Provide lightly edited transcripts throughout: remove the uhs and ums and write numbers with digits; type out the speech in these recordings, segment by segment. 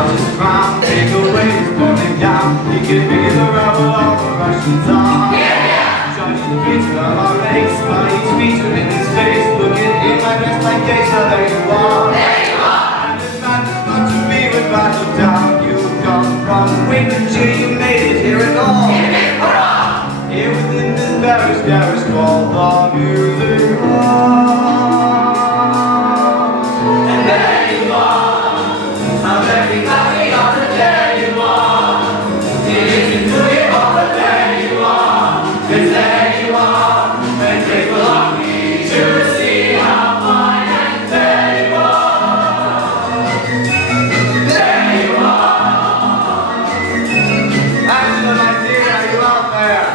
out his crown, take away his falling down. He can hear the rabble of the Russians on. Judge the preacher of our race, by each feature in his face. Look at him, I dress like Geisha, there you are. And this man is not to be with battle down. You've gone from Winchester, you made it here at all. Here within this parish garage called the music hall. And there you are, I'm very happy on the there you are. It isn't who you are, but there you are. Cause there you are, and grateful are we to see how fine and there you are. There you are. Angela, my dear, are you out there?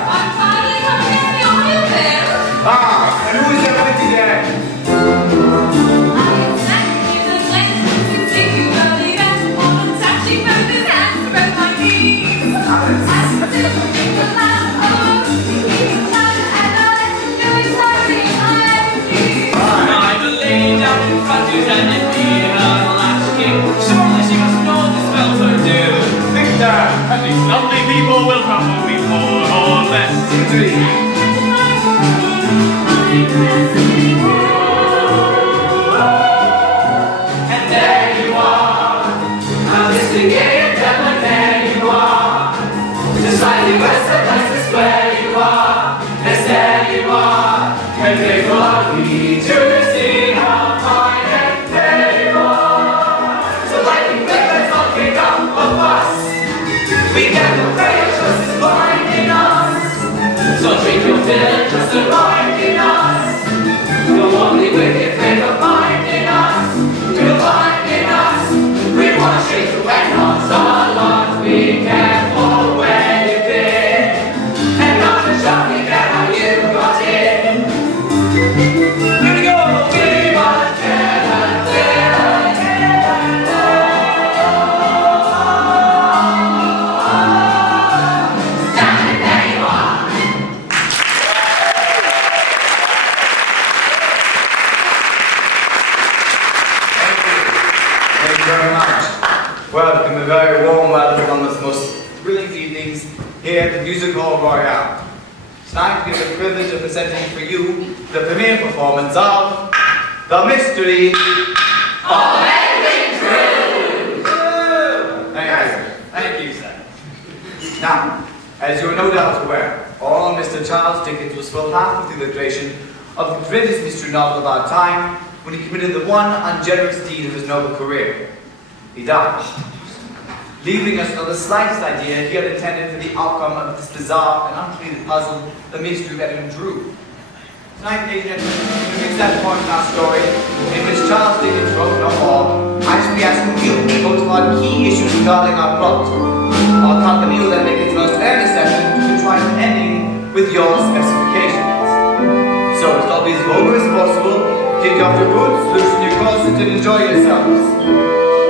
Ah, and who is there with you there? At least lovely people will probably more or less agree. And there you are, I'm listening gay and devil, there you are. Just slightly west of Leicester Square you are. Yes, there you are, and grateful are we to see how fine and there you are. So lightning quick, let's all kick up a fuss. We get the prayer, trust is blinding us. So drink your fill, trust is blinding us. The only wicked thing of finding us, you'll find in us. We want straight to end on a lot we can for where you've been. And not the shocking at how you got in. Here we go, we must get out there. Welcome, a very warm welcome on this most brilliant evenings here at the Music Hall Royale. Tonight we have the privilege of presenting for you the premiere performance of The Mystery of Edwin Drood. Thank you, sir. Now, as you are no doubt aware, all Mr. Charles Dickens was full half of the illustration of the greatest mystery novel of our time when he committed the one ungenerous deed of his noble career. He died, leaving us not the slightest idea he had intended for the outcome of this bizarre and uncompleted puzzle, the mystery of Edwin Drood. Tonight, ladies and gentlemen, to reach that point in our story, in which Charles Dickens wrote no more, I shall be asking you to vote upon key issues regarding our plot. Our company will then make its most earnest effort to try an ending with your specifications. So, let's all be as vulgar as possible, kick off your boots, loosen your corsets, and enjoy yourselves.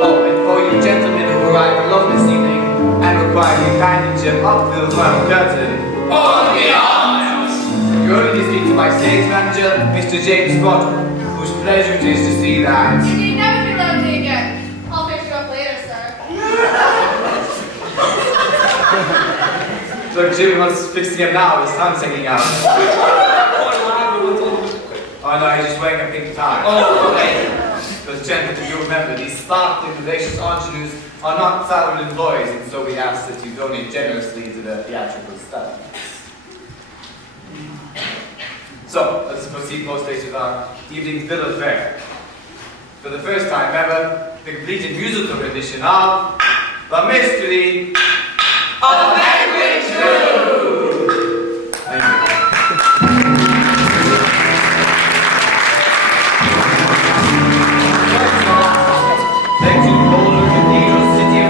Oh, and for you gentlemen who arrived alone this evening and require companionship up to the front curtain, on the arms! You're only to speak to my stage manager, Mr. James Potter, whose pleasure it is to see that. You need never be lonely again. I'll fix you up later, sir. Look, Jimmy wants fixing him now, his tongue's hanging out. Oh no, he's just wearing a pink tie. Oh, okay. Because gentlemen, you remember, these sparkling, vivacious ingenues are not salaried employees, and so we ask that you donate generously to the theatrical study. So, let's proceed post-haste with our evening's bill of fare. For the first time ever, the completed musical rendition of The Mystery of Edwin Drood! Thank you.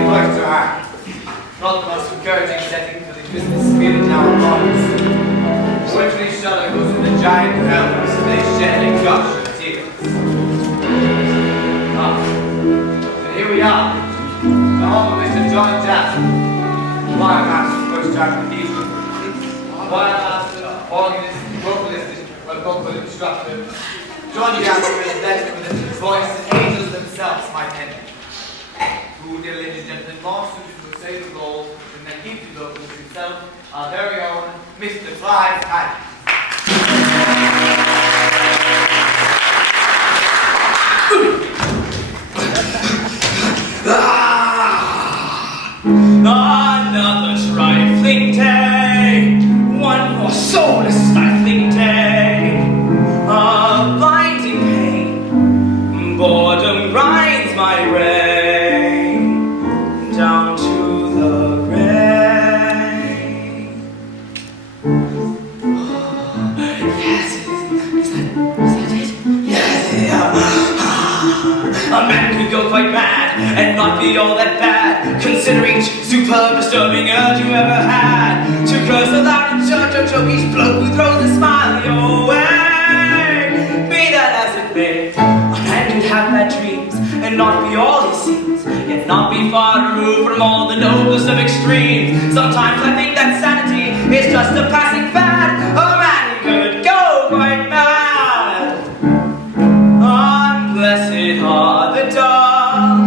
Cloisterham. Not the most encouraging setting for the Christmas spirit now upon us. Wintry shudder goes from the giant elves and they shed a gush of tears. And here we are, the home of Mr. John Jackson, choir master of Cloisterham Cathedral, choir master, organist, vocalist, vocal instructor. John Jackson is blessed with his voice and angels themselves might enter. who, dear ladies and gentlemen, more suited to a state of gold than that gifted vocalist himself, our very own Mr. Clive Knight. Another trifling day, one more soulless stifling day, a blinding pain, boredom grinds my brain down to the grave. Yes, is that it? Yes, a man could go quite mad and not be all that bad, considering each superb, disturbing urge you ever had to curse aloud in church or choke each bloke who throws a smile your way. Be that as it may, a man could have bad dreams and not be all he seems, yet not be far removed from all the noblest of extremes. Sometimes I think that sanity is just a passing fad. A man could go quite mad. Unblessed are the dull,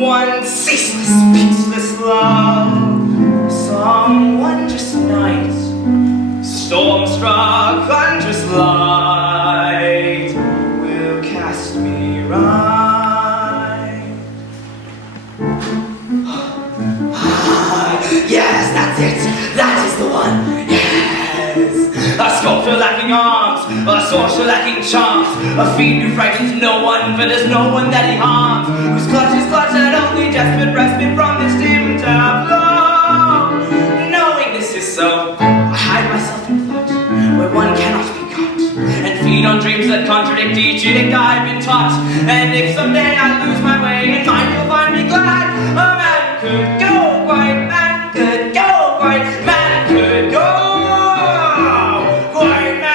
one ceaseless, peaceless love. Some wondrous night, storm-struck, wondrous light will cast me right. Yes, that's it. That is the one. Yes. A sculptor lacking arms, a sorcerer lacking charms, a fiend who frightens no one, but there's no one that he harms, whose clutches clutch at only desperate respite from this dim tableau. Knowing this is so, I hide myself in thought, where one cannot be caught, and feed on dreams that contradict each edict I've been taught. And if someday I lose my way and find you'll find me glad, a man could go quite mad, could go quite mad, could go quite mad.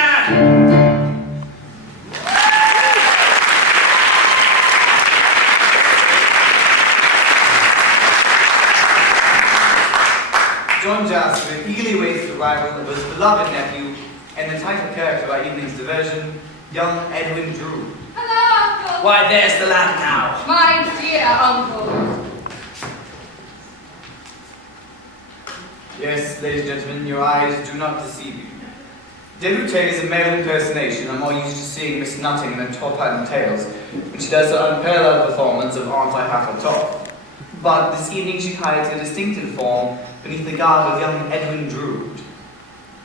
John Jasper eagerly waits the arrival of his beloved nephew and the title character of our evening's diversion, young Edwin Drood. Hello, Uncle. Why, there's the lad now. My dear Uncle. Yes, ladies and gentlemen, your eyes do not deceive you. Debutante is a male impersonation I'm more used to seeing Miss Nutting in her top-hat and tails when she does her unparalleled performance of Aren't I Half a Top. But this evening she hides her distinctive form beneath the garb of young Edwin Drood.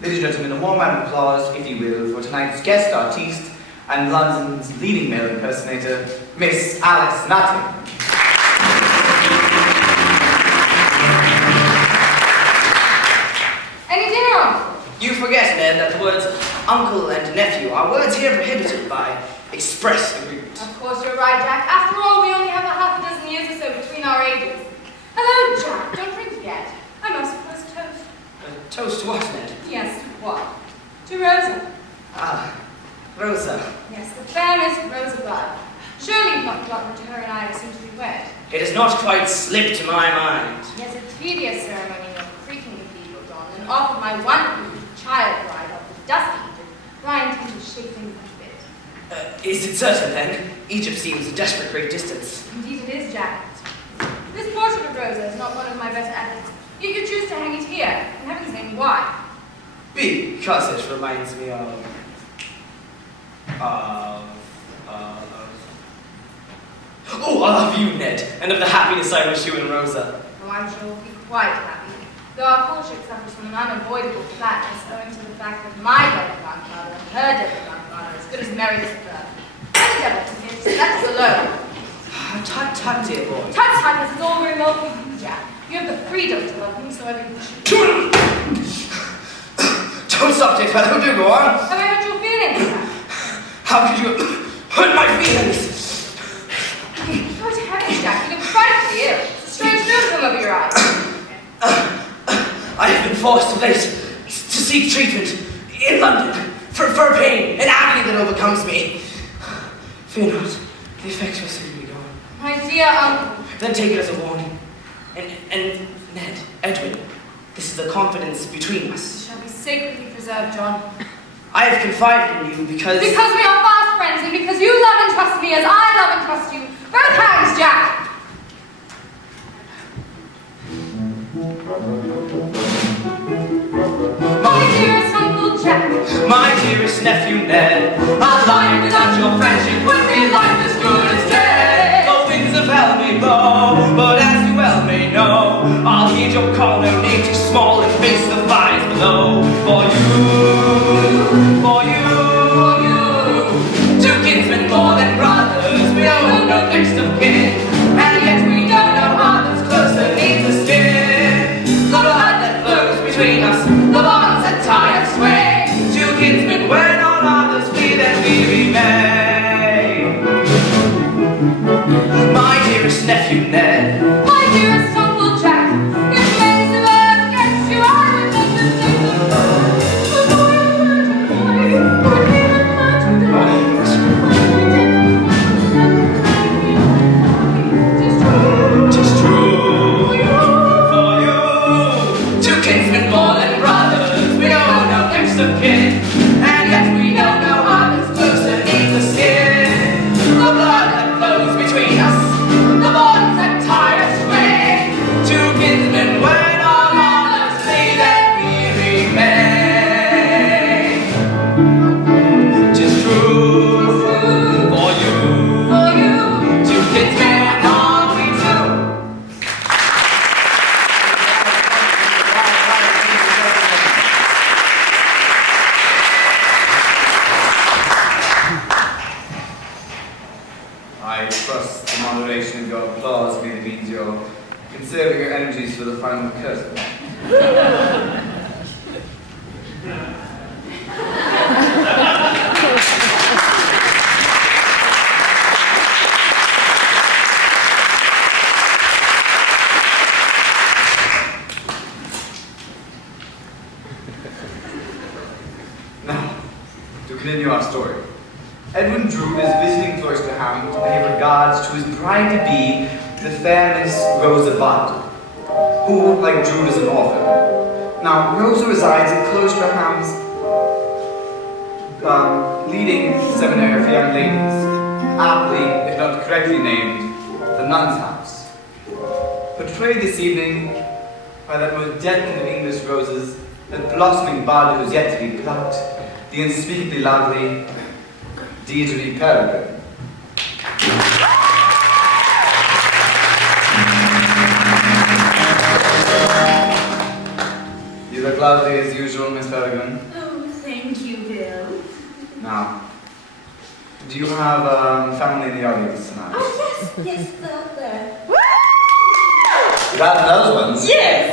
Ladies and gentlemen, a warm round of applause, if you will, for tonight's guest artiste and London's leading male impersonator, Miss Alice Nutting. Any dinner, Uncle? You forget, Ned, that the words uncle and nephew are words here prohibited by express agreement. Of course you're right, Jack. After all, we only have a half a dozen years or so between our ages. Hello, Jack. Don't drink yet. I must first toast. Toast to what, Ned? Yes, to what? To Rosa. Ah, Rosa. Yes, the fair Miss Rosa Blood. Surely you've not forgotten that her and I are soon to be wed. It has not quite slipped to my mind. Yes, a tedious ceremony of creaking cathedral dawn, and offered my wonderful child bride of the dusty Egypt, where I intend to shake things a bit. Is it certain, then? Egypt seems a desperate great distance. Indeed it is, Jack. This portrait of Rosa is not one of my better efforts, yet you choose to hang it here. In heaven's name, why? Because it reminds me of... Oh, I love you, Ned, and of the happiness I wish you and Rosa. Oh, I'm sure we'll be quite happy. Though our portrait suffers from an unavoidable flatness owing to the fact that my dead grandfather and her dead grandfather are as good as married as a bird. And the devil can get let us alone. Tut, tut, dear boy. Tut, tut, this is all very well for you, Jack. You have the freedom to love whomsoever you choose. Don't stop, dear fellow, do go on. Have I hurt your feelings, Jack? How could you hurt my feelings? Good heavens, Jack, you look frightfully ill. It's a strange film come over your eyes. I have been forced of late to seek treatment in London for pain and agony that overcomes me. Fear not, the effects will soon be gone. My dear uncle. Then take it as a warning. And Ned, Edwin, this is a confidence between us. It shall be sacredly preserved, John. I have confided in you because... Because we are fast friends, and because you love and trust me as I love and trust you. Both hands, Jack! nephew Ned. A life without your friendship would be life as good as dead. The winds of hell may blow, but as you well may know, I'll heed your call, no need too small, and face the fires below. For you, for you, for you. Two kinsmen more than brothers, we own no next of kin, and yet we don't know others closer neath the skin. The blood that flows between us, the bonds that tie us sway. Two kinsmen when all others flee, then we remain. My dearest nephew Ned, My dearest Uncle Jack, if many survive against you, I would not take the blow. The boy would be the much tis true, for you. Two kinsmen more than brothers, we own no next of kin, and yet we don't know others closer neath the skin. The blood that flows between us, the bonds that tie us sway. Two kinsmen when all others flee, then we remain. 'Tis true, for you. for you. Two kinsmen when all we do. I trust the moderation of your applause merely means you're conserving your energies for the final curtain. Now, to continue our story. Edwin Drood is visiting Cloisterham to pay regards to his bride-to-be, the fair Miss Rosa Budd, who, like Drood, is an orphan. Now, Rosa resides at Cloisterham's leading seminary for young ladies, aptly, if not correctly named, the Nun's House. Portrayed this evening by that most delicate of English roses, that blossoming bud who's yet to be plucked, the unspeakably lovely Deirdre Peregrine. You look lovely as usual, Miss Peregrine. Oh, thank you, Bill. Now, do you have family in the audience tonight? Oh, yes, they're there. You got those ones? Yes!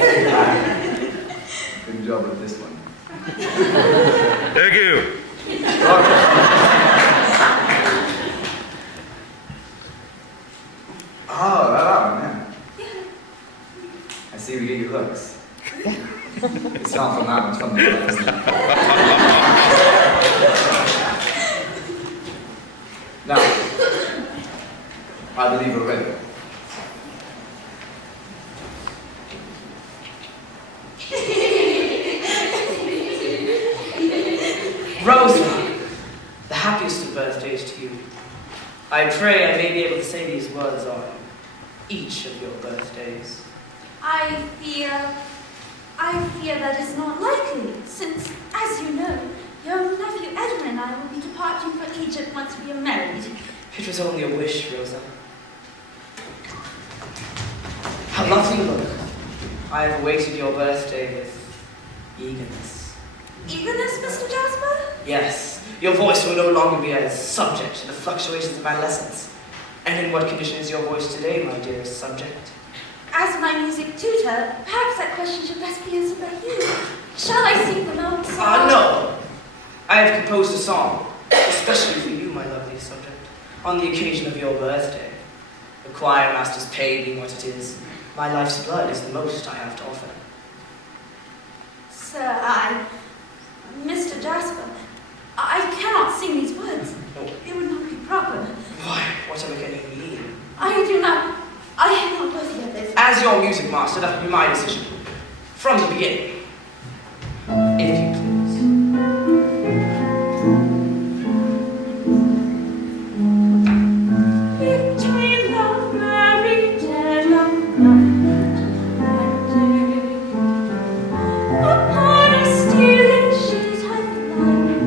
Good job with this one. Thank you. Oh, that one, yeah. I see we get your looks. It's not from that one, it's from the other, isn't it? Now, I believe we're ready. Rosa, the happiest of birthdays to you. I pray I may be able to say these words on each of your birthdays. I fear that is not likely, since, as you know, your nephew Edwin and I will be departing for Egypt once we are married. It was only a wish, Rosa. How lovely you look. I have awaited your birthday with eagerness. Eagerness, Mr. Jasper? Yes, your voice will no longer be as subject to the fluctuations of adolescence. And in what condition is your voice today, my dearest subject? As my music tutor, perhaps that question should best be answered by you. Shall I sing the notes? No. I have composed a song, especially for you, my lovely subject, on the occasion of your birthday. The choir master's pay being what it is, my life's blood is the most I have to offer. Sir, Mr. Jasper, I cannot sing these words. Oh. It would not be proper. Why, whatever can you mean? I am not worthy of this. As your music master, that will be my decision. From the beginning. If you please. Between the very dead of night and day, upon a stealing sheet of light,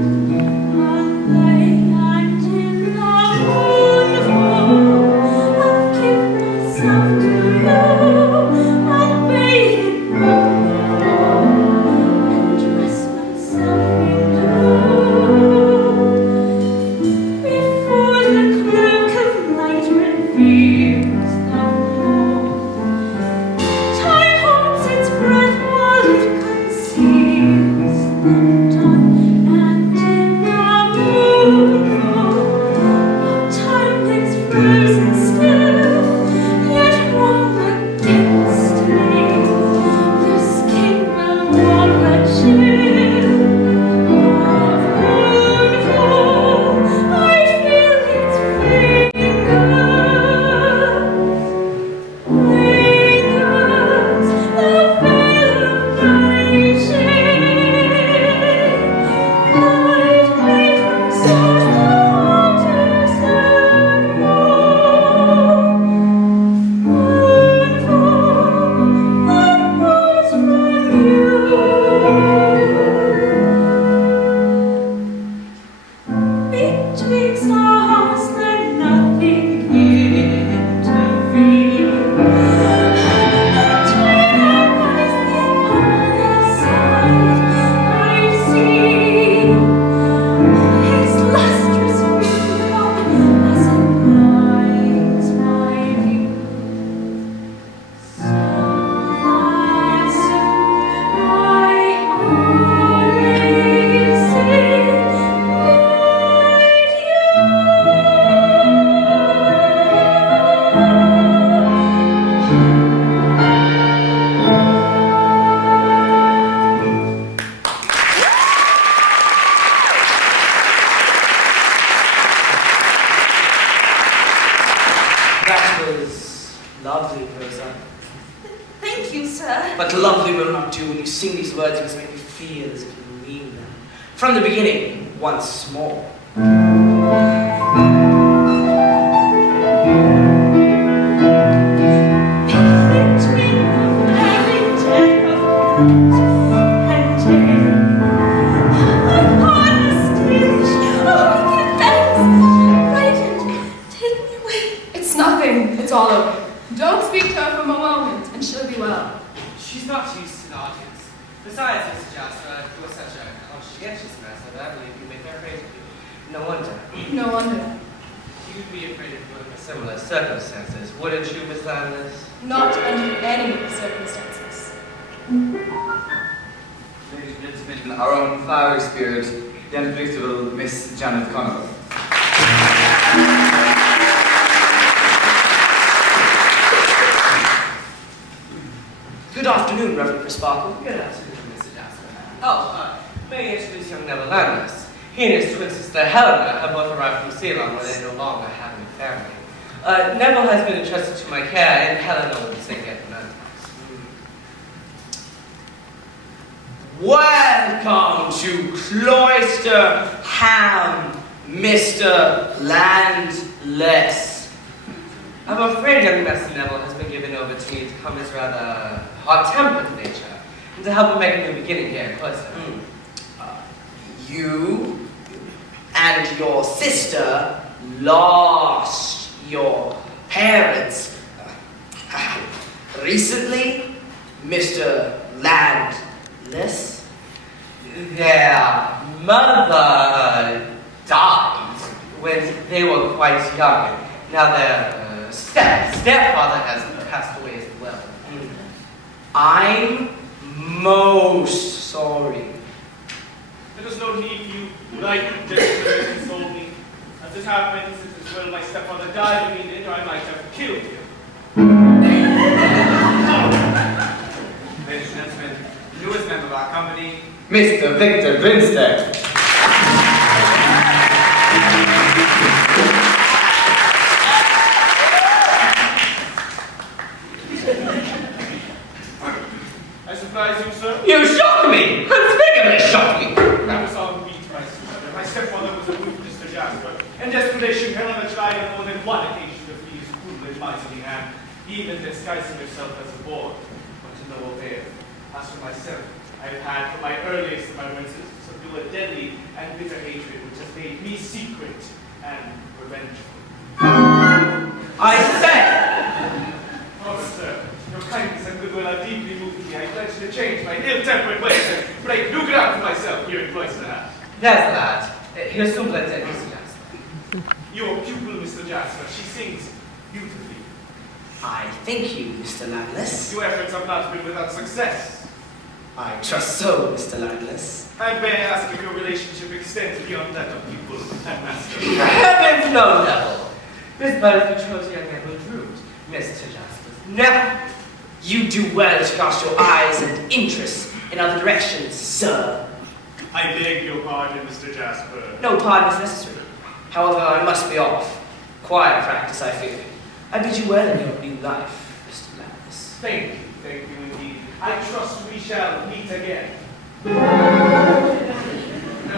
Lovely, Rosa. Thank you, sir. But lovely will not do. When you sing these words, you must make me feel as if you mean them. From the beginning, once more. It's nothing. It's all over. Don't speak to her for a moment, and she'll be well. She's not used to the audience. Besides, Mr. Jasper, you are such a conscientious master that I believe you make her afraid of you. No wonder. No wonder. You'd be afraid of you under similar circumstances, wouldn't you, Miss Landis? Not under any circumstances. Ladies and gentlemen, our own flower spirit, the unpredictable Miss Janet Connell. Good afternoon, Reverend Crisparkle. Good afternoon, Mr. Jasper. Oh, may I introduce young Neville Landis. He and his twin sister Helena have both arrived from Ceylon, where they no longer have any family. Neville has been entrusted to my care, and Helena will be staying at the Welcome to Cloisterham, Mr. Landless. I'm afraid young Master Neville has been given over to me to come his rather hot-tempered nature, and to help him make a new beginning here in Cloisterham. You and your sister lost your parents recently, Mr. Landless. Their mother died when they were quite young. Now their stepfather has passed away as well. I'm most sorry. There was no need for you like to console me. As it happened, since as well my stepfather died of me, I might have killed him. Ladies and gentlemen, newest member of our company, Mr. Victor Grinstead. I surprise you, sir? You shocked me! Unspeakably shocked me! I was on beat, my stepfather was a good Mr. Jasper. In desperation, Helena tried on more than one occasion to flee his cruel and miserly hand, even disguising herself as a boy, but to no avail. As for myself, I have had from my earliest of my reminiscences to subdue a deadly and bitter hatred which has made me secret and revengeful. I said! Oh, sir, your kindness and goodwill have deeply moved me. I pledge to change my ill-tempered ways and break new ground for myself here in Cloisterham. There's that. Here's some blends in, Mr. Jasper. Your pupil, Mr. Jasper, she sings beautifully. I thank you, Mr. Landless. Your efforts have not been without success. I trust so, Mr. Landless. And may I ask if your relationship extends beyond that of pupil and master? Heavens no, Neville. Miss Butterfield chose young Edwin Drood, Mr. Jasper's nephew. You do well to cast your eyes and interests in other directions, sir. I beg your pardon, Mr. Jasper. No pardon is necessary. However, I must be off. Quiet practice, I fear. I bid you well in your new life, Mr. Landis. Thank you indeed. I trust we shall meet again. I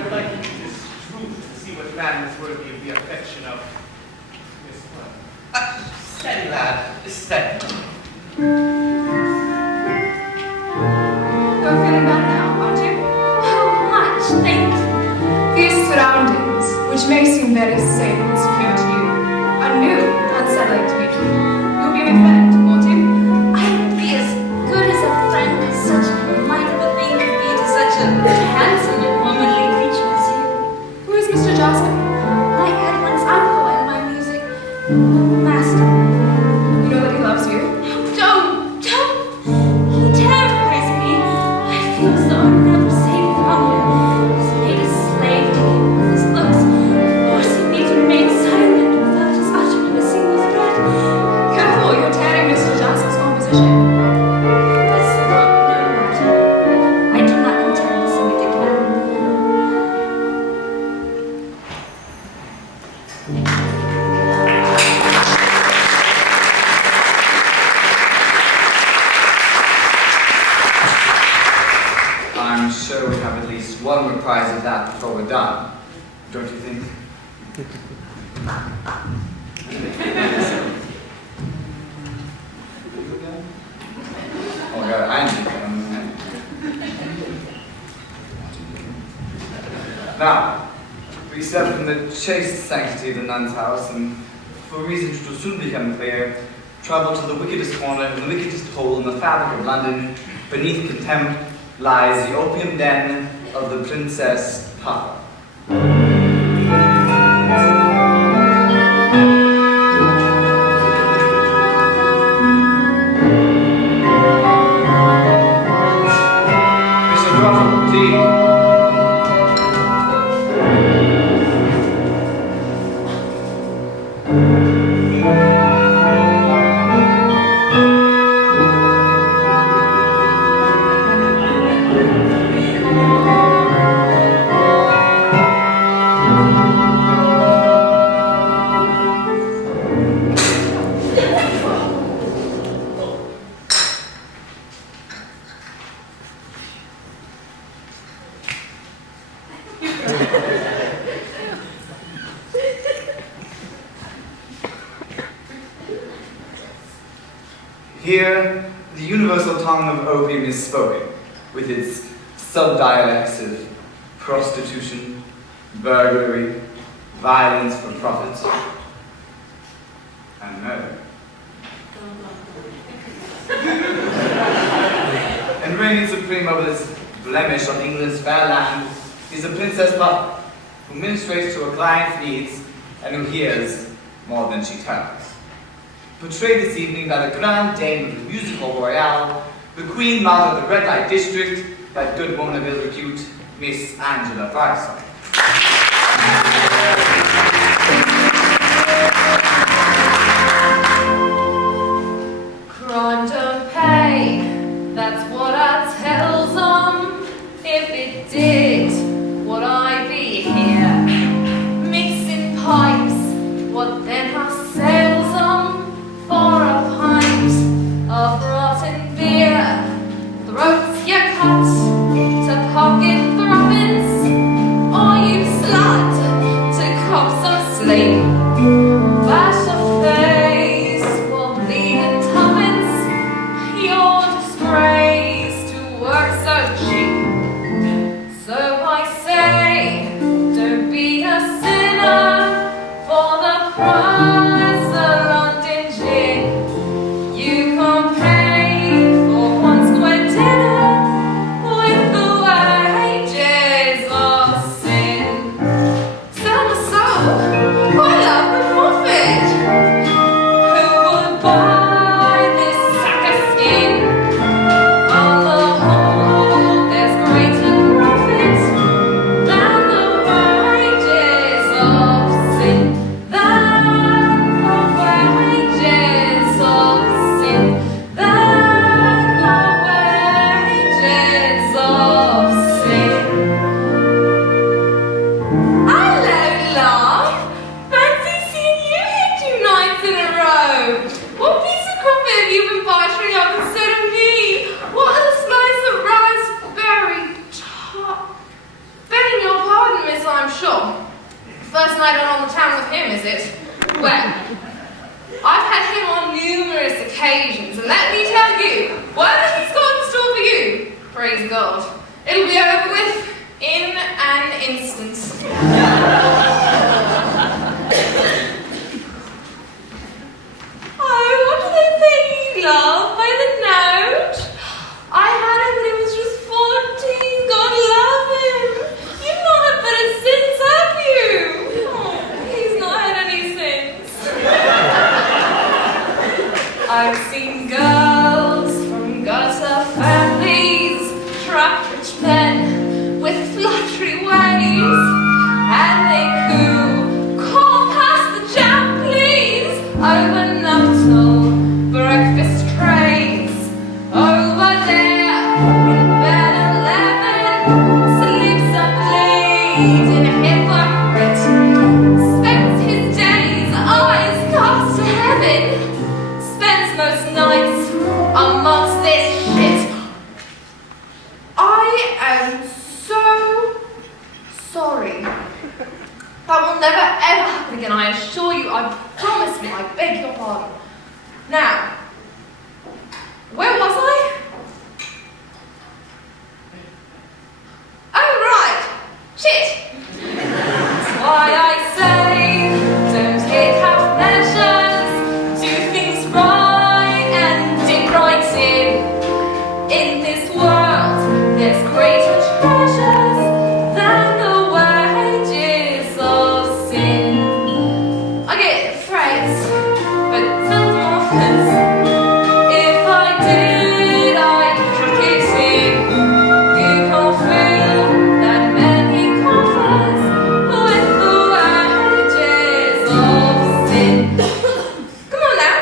would like to meet this truth to see what man is worthy of the affection of Miss Blood. Steady, lad. Steady. You're feeling better now, aren't you? Oh, much, thank you. These surroundings, which may seem very safe and secure to you, are new and unsettling to me. You'll be my friend, won't you? I would be as good as a friend as such might of a thing could be to such a handsome and womanly creature as you. Who is Mr. Jasper? My Edwin's uncle and my music master. You know that he loves you? Don't! He terrifies me. I feel as though I'm never safe from him. He's made a slave to him with his looks, forcing me to remain silent without his uttering a single threat. Careful, you're tearing Mr. Jasper's composition. Does not matter. I do not intend to sing it again. I'm sure we have at least one reprise of that before we're done. Don't you think? Oh my god, I'm Now, we step from the chaste sanctity of the nun's house, and for reasons which will soon become clear, travel to the wickedest corner and the wickedest hole in the fabric of London. Beneath contempt lies the opium den of the Princess Papa. Mr. Crawford, tea. Here, the universal tongue of opium is spoken, with its sub-dialects of prostitution, burglary, violence for profit, and murder. And reigning supreme over this blemish on England's fair land is a Princess Puff, who ministrates to her client's needs and who hears more than she tells. Portrayed this evening by the Grand Dame of the Music Hall Royale, the Queen Mother of the Red Light District, that good woman of ill repute, Miss Angela Fireside. Crime don't pay, that's what I tells them. If it did, would I be here? Mixing pipes, what then I sells them? For a pint of rotten beer, throats you cut to pocket throbbins, or you slut to cop some sleep. Bash a face for bleeding tuppence, your disgrace to work so cheap. So I say, don't be a sinner for the price of London gin. You can pay for one square dinner with the wages of sin. Sell my soul, I love the profit. Who would buy this sack of skin? On the whole, there's greater profit than the wages of sin. That sure. First night out on the town with him, is it? Well, I've had him on numerous occasions, and let me tell you, whatever he's got in store for you, praise God, it'll be over with in an instant. Oh, what do they say you love by the note? I had him when he was just 14. God love him. You've not had better since, have you? Oh, he's not had any since. I've seen girls from gutter families trap rich men with fluttery ways, and they coo, call past the jam, please, over nuptial breakfast trays. Over there in bed 11 sleeps a bleeding hypocrite, spends his days eyes cast to heaven, spends most nights amongst this shit. I am so sorry. That will never ever happen again, I assure you. I promise you, I beg your pardon. Now, where was I? Oh, right. Shit. That's why I say, don't take half measures, do things right and dig right in this world, there's greater treasures than the wages of sin. I get frets, but seldom offers. If I did, I'd kick it in. You can't fill that many coffers with the wages of sin. Come on now,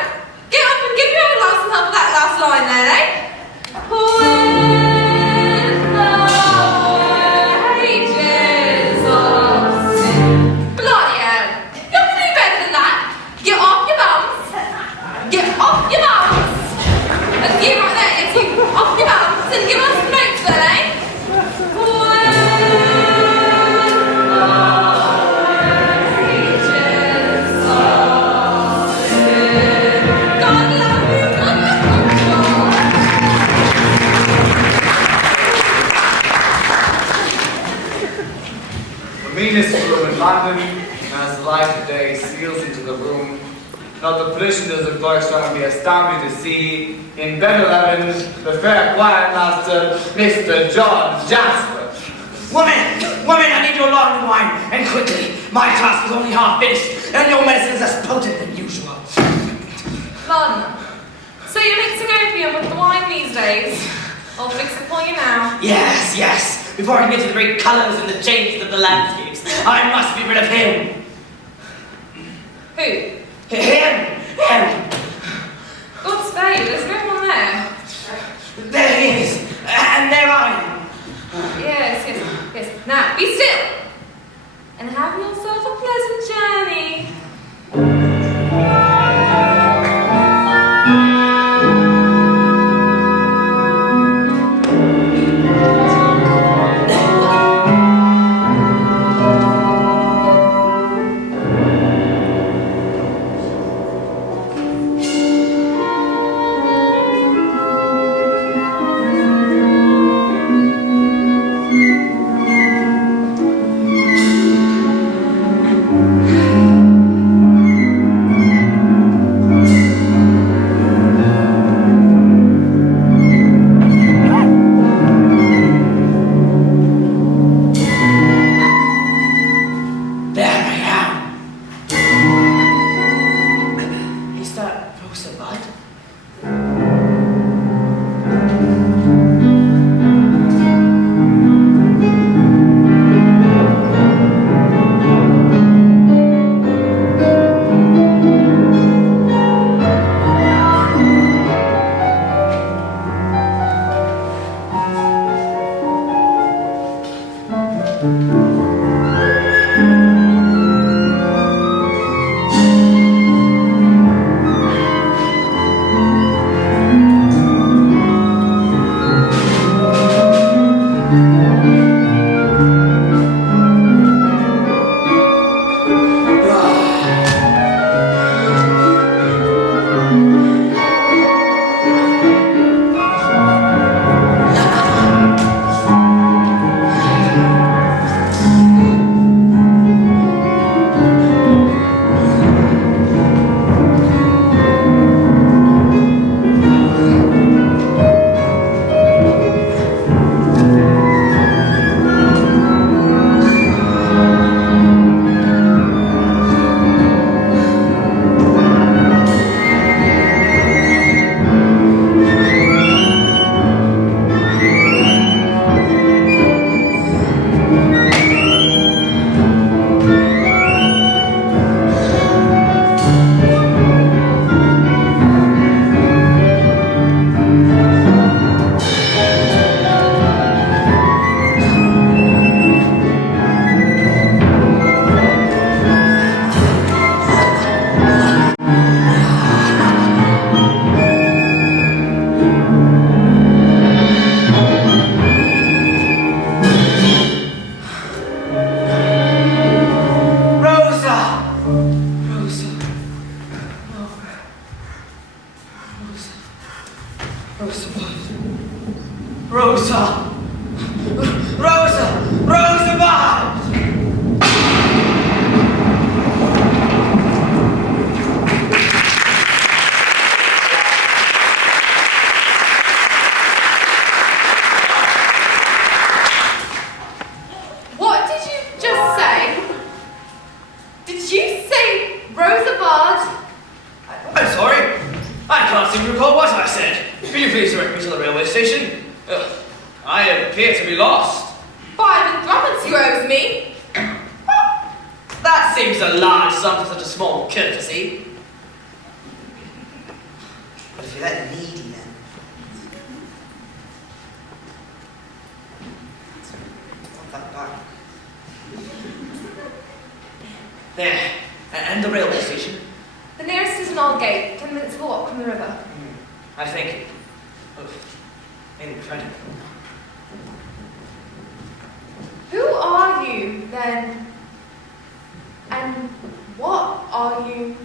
get up and give me a glass and help that last line there, eh? With the wages of sin. Bloody hell, you can do better than that. Get off your bums. Get off your bums. That's you right there, it's you. Off your bums and give us some notes then, eh? With the wages of sin. God love you, God love you, God. The meanest room in London, as the light of day steals into the room, not the parishioners of Cloisterham be astounded to see, in bed 11, the fair quiet master, Mr. John Jasper. Woman! Woman, I need your lawn wine, and quickly. My task is only half finished, and your medicine is less potent than usual. Laudanum. So you're mixing opium with the wine these days? I'll fix it for you now. Yes, yes. Before I can get to the great colours and the changes of the landscapes, I must be rid of him. Who? Him! God spare you, there's no one there. There he is, and there I am. Yes. Now, be still. And have yourself a pleasant journey. Roosevelt! What did you just say? Did you say Roosevelt? I'm sorry. I can't seem to recall what I said. Could you please direct me to the railway station? I appear to be lost. 5 threepence you owes me. That seems a large sum for such a small courtesy. But if you're that needy, then. Not that back. There. And the railway station? The nearest is an old gate, 10 minutes walk from the river. I thank you. Incredible. Who are you, then? And what are you?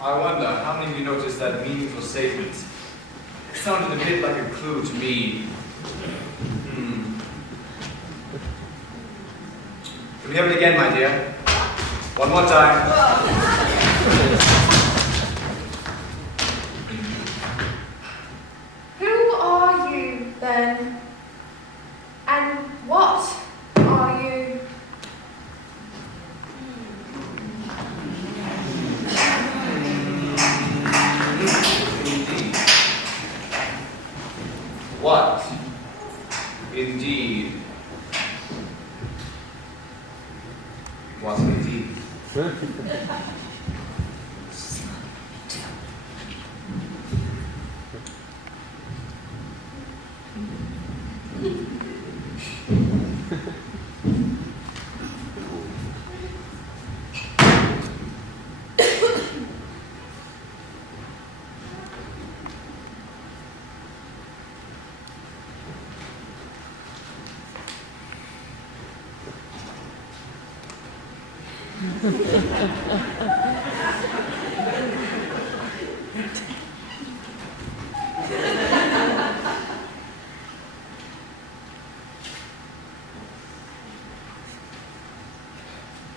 I wonder how many of you noticed that meaningful statement? It sounded a bit like a clue to me. Can we have it again, my dear? One more time. Who are you, then? And what are you? What? Indeed. What indeed?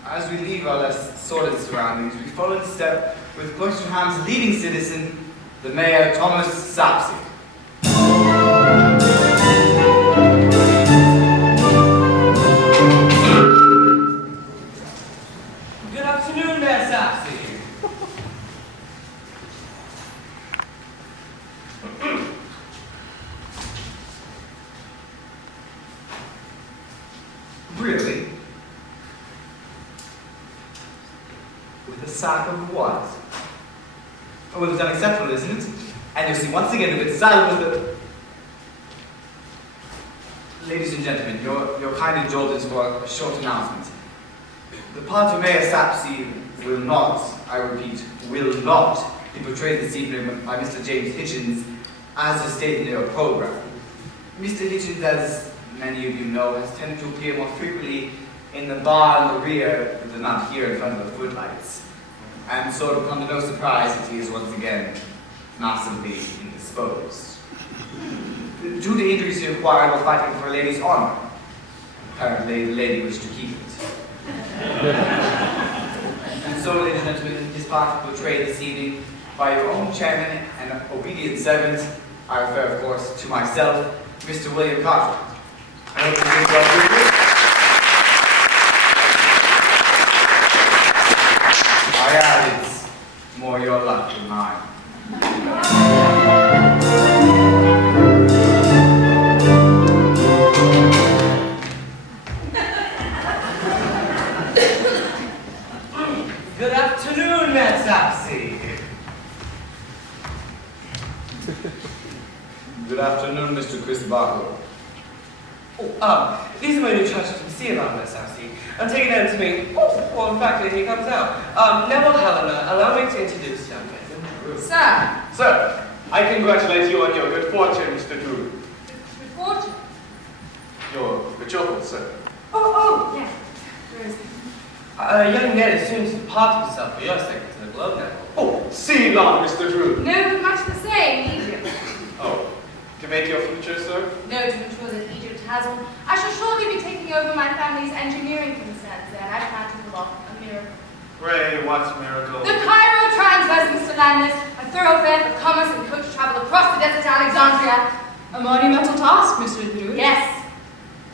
As we leave our less sordid surroundings, we follow in step with Cloisterham's leading citizen, the Mayor Thomas Sapsey. Good afternoon, Mayor Sapsey. Really? With a sack of what? Oh, well, it's unacceptable, isn't it? And you'll see once again a bit silent with the... Ladies and gentlemen, your kind indulgence for a short announcement. The part of Mayor Sapsey will not, I repeat, will not be portrayed this evening by Mr. James Hitchens as is stated in your program. Mr. Hitchens, as many of you know, has tended to appear more frequently in the bar in the rear than not here in front of the footlights. And so it'll come to no surprise that he is once again massively indisposed. Due to injuries he acquired while fighting for a lady's honor. Apparently the lady wished to keep it. And so, ladies and gentlemen, his part portrayed this evening by your own chairman and obedient servant, I refer, of course, to myself, Mr. William Cartwright. I hope you enjoy it. I add, it's more your luck than mine. Good afternoon, Mayor Sapsey. Good afternoon, Mr. Chris Barlow. These are my new charges from Sealand, Mayor Sapsey. I'm taking them to me. Well, in fact, here he comes out. Neville Helena, allow me to introduce young man. Sir. Sir, I congratulate you on your good fortune, Mr. Drood. Good fortune. Your betrothal, sir. Yes. Where is he? Young Ned is soon to depart himself for your sake to the globe now. Ceylon, Mr. Drood. No, but much the same, Egypt. Oh, to make your future, sir? No, to ensure that Egypt has one, I shall shortly be taking over my family's engineering concerns there, and I plan to pull off a miracle. Pray, what miracle? The Cairo Transverse, Mr. Landis, a thoroughfare for commerce and coach travel across the desert to Alexandria. A monumental task, Mr. Drood. Yes.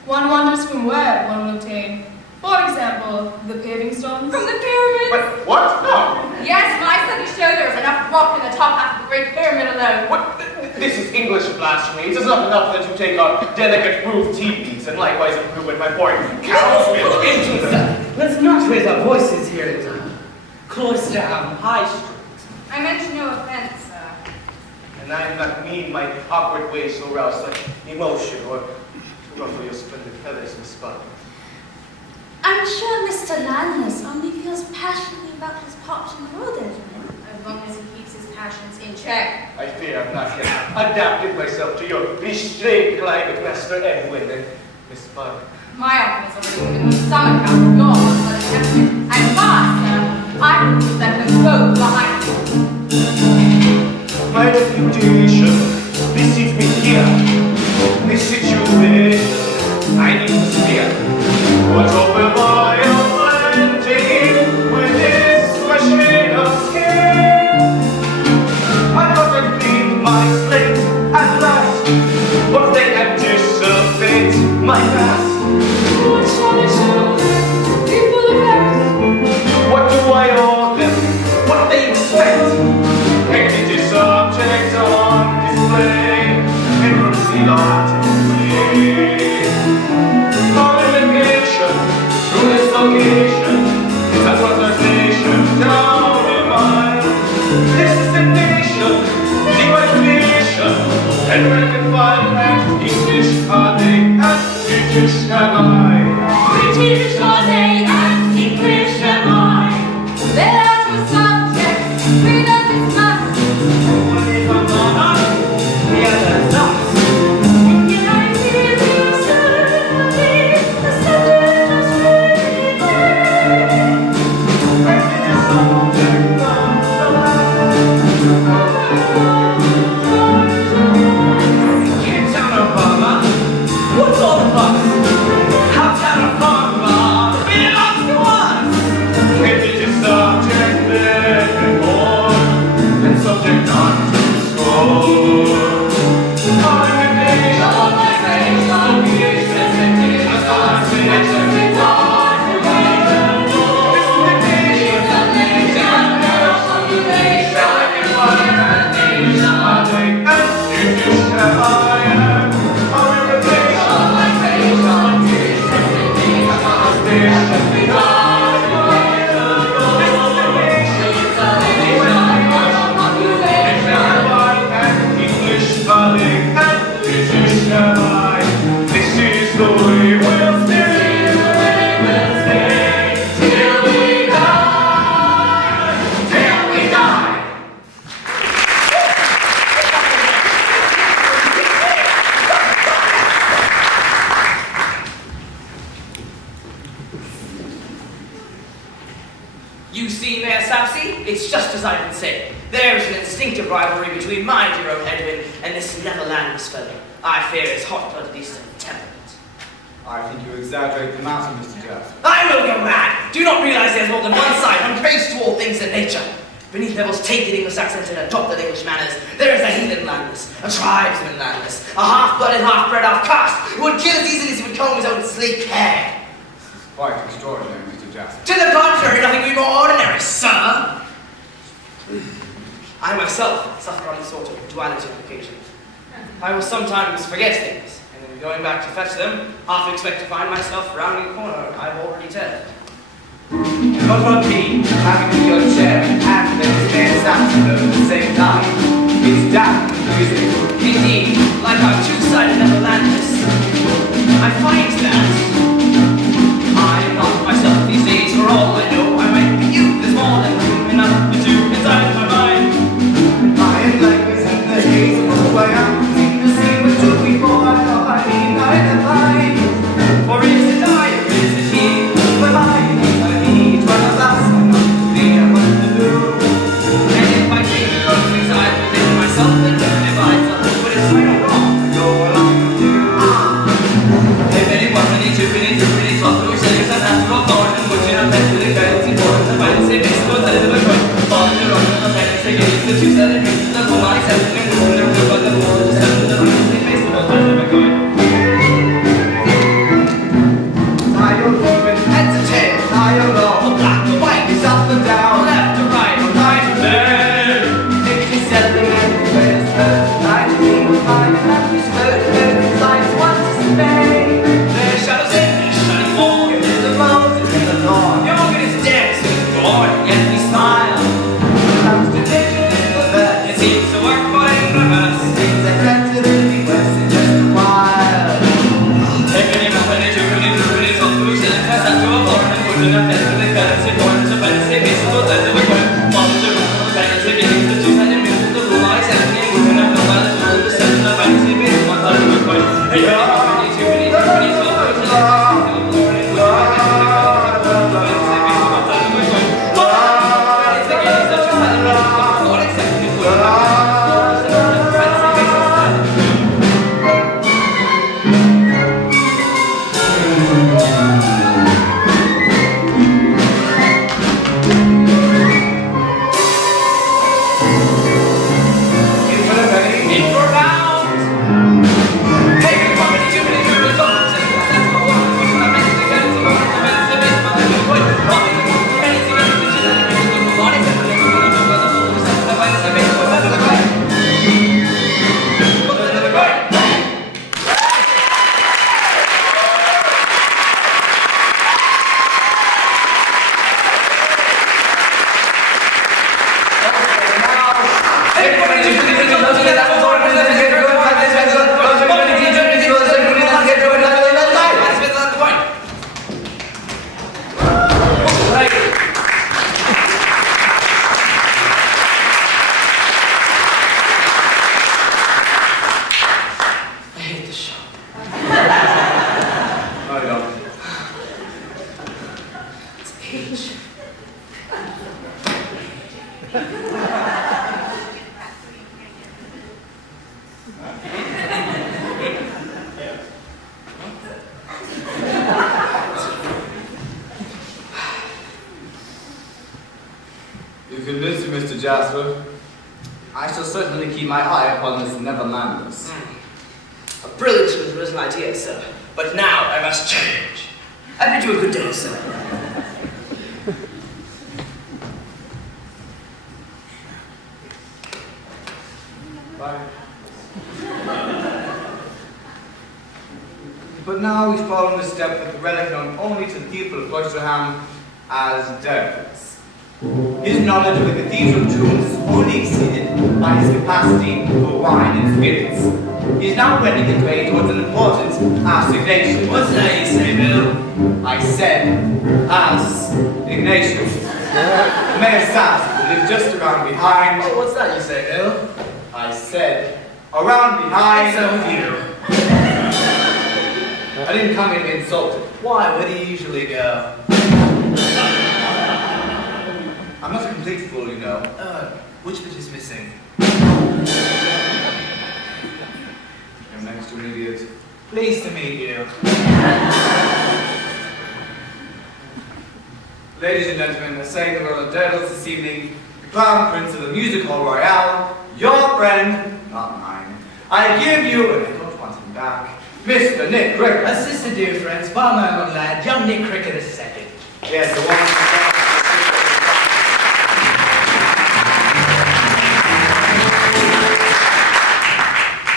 One wonders from where one will obtain, for example, the paving stones. From the pyramids. But what? No. Yes, my studies show there is enough rock in the top half of the Great Pyramid alone. What? This is English blasphemy. It is not enough that you take our delicate groove tea leaves and likewise improve with my pouring cows milk into them. Let's not raise our voices here at Cloisterham High Street. I meant no offense, sir. And I am not mean my awkward ways so rouse such emotion or to ruffle your splendid feathers in spun. I'm sure Mr. Landless only feels passionately about his popular world, Edwin. As long as he keeps his passions in check. I fear I've not yet adapted myself to your restrained climate, Master Edwin and Miss Bud. My uncle has already given me some account of your bloody temperament, and far, sir, I will let them both behind you. My reputation precedes me here. This situation I need to steer. What's open by your plenty with this fresh shade of skin? I thought I'd clean my slate at last, but they can dissipate my past. What shall I show them? People of earth. What do I owe them? What they expect? Hectic is subject on display, and from Ceylon to play. Communication through this location is a translation down in mind. This is the nation, see my nation, and reconcile and English are they, and British am I. British are they and English am I. There are two subjects we don't discuss. One is a monarch, the other not. Yet I feel you certainly the subject of slavery. Get down, Obama. What's all the fuss? How down, Obama? Belongs to us. If it is subject led and born, then subject not to scorn. This is the way we'll stay. Till we die. Till we die. You see, Mayor Sapsy, it's just as I've been saying. There's an instinctive rivalry between my dear old Edwin and this Netherlands fellow. I fear his hot-blooded Eastern temperament. I think you exaggerate the matter, Mr. Jasper. I will go mad! Do you not realize there's more than one side, one praise to all things in nature? Beneath levels take the English accent and adopt the English manners. There is a heathen Landless, a tribesman Landless, a half-blooded, half-bred, half-caste, who would kill as easily as he would comb his own sleek hair. This is quite extraordinary, Mr. Jasper. To the contrary, nothing could be more ordinary, sir. I myself suffer from this sort of duality on occasion. I will sometimes forget things, and then going back to fetch them, half expect to find myself rounding a corner I've already turned. But for me, having your chair and this man Samson at the same time, it's damn amusing. Indeed, like our two-sided Netherlanders, I find that I am not myself these days. For all I know, I might be you. There's more than room enough for two inside my mind. I am likewise in the haze of who I am, seem to see what took before I thought I need neither line. For is it I or is it he? But I need, but alas, I'm not free, I want to do. And if I black or white, It's up and down, left or right, or right or left. 57 and the first verse, 1905 and Matthew's third verse, signs one to Spain. There's shadows in this shining wall. It is the rose, it is the thorn. The organ is dead, so it's born, yet we smile. Comes to vision in the verse. It seems to work, but in reverse. Things are better than we were in just a while. Take any moment that you're really through it, it's all through, so let's test out to a floor and put in a fence with a currency, corners, a fancy, peaceable, let the work, follow the rule, the fancy, beginnings, the two-sided music, the rule, I said, and we're gonna feel well, it's all the seven, the fancy, beats, one side of the coin. Hey, you're too many, so close, and let's test out to a floor and put in a fence with a currency, corners, a fancy, beats, one side of the coin. It's the beginnings, the two-sided music, the rule, I said, and we're gonna feel well, it's all the fancy, beats, one side of the coin. In for a penny. In for a pound. Take it from many too many euros, dollars, and that's what one was when I mentioned the currency, one of the best of it, but the new point, probably the most pennies again, which is an amazing new body, and we're going to go the whole set of the finest of it, but that's the point. But that's the point. I hate the show. I don't. It's age. You convinced me, Mr. Jasper. I shall certainly keep my eye upon this Neverlanders. A brilliant and original idea, sir. But now I must change. I bid you a good day, sir. Bye. But now we follow in the step with the relic known only to the people of Cloisterham as Dickens. His knowledge of the cathedral tombs is only exceeded by his capacity for wine and spirits. He is now wending his way towards an important assignation. What's that you say, Bill? I said, assignation. Mayor Saps who lives just around behind. Oh, what's that you say, Bill? I said, around behind. So with you. I didn't come here to be insulted. Why? Where do you usually go? I'm not a complete fool, you know. Which bit is missing? I'm next to an idiot. Pleased to meet you. Ladies and gentlemen, saying the world of Daedalus this evening, the Clown Prince of the Music Hall Royale, your friend, not mine. I give you, and I don't want him back, Mr. Nick Cricket. Assisted dear friends, bar my own lad, young Nick Cricket is second. Yes, the one.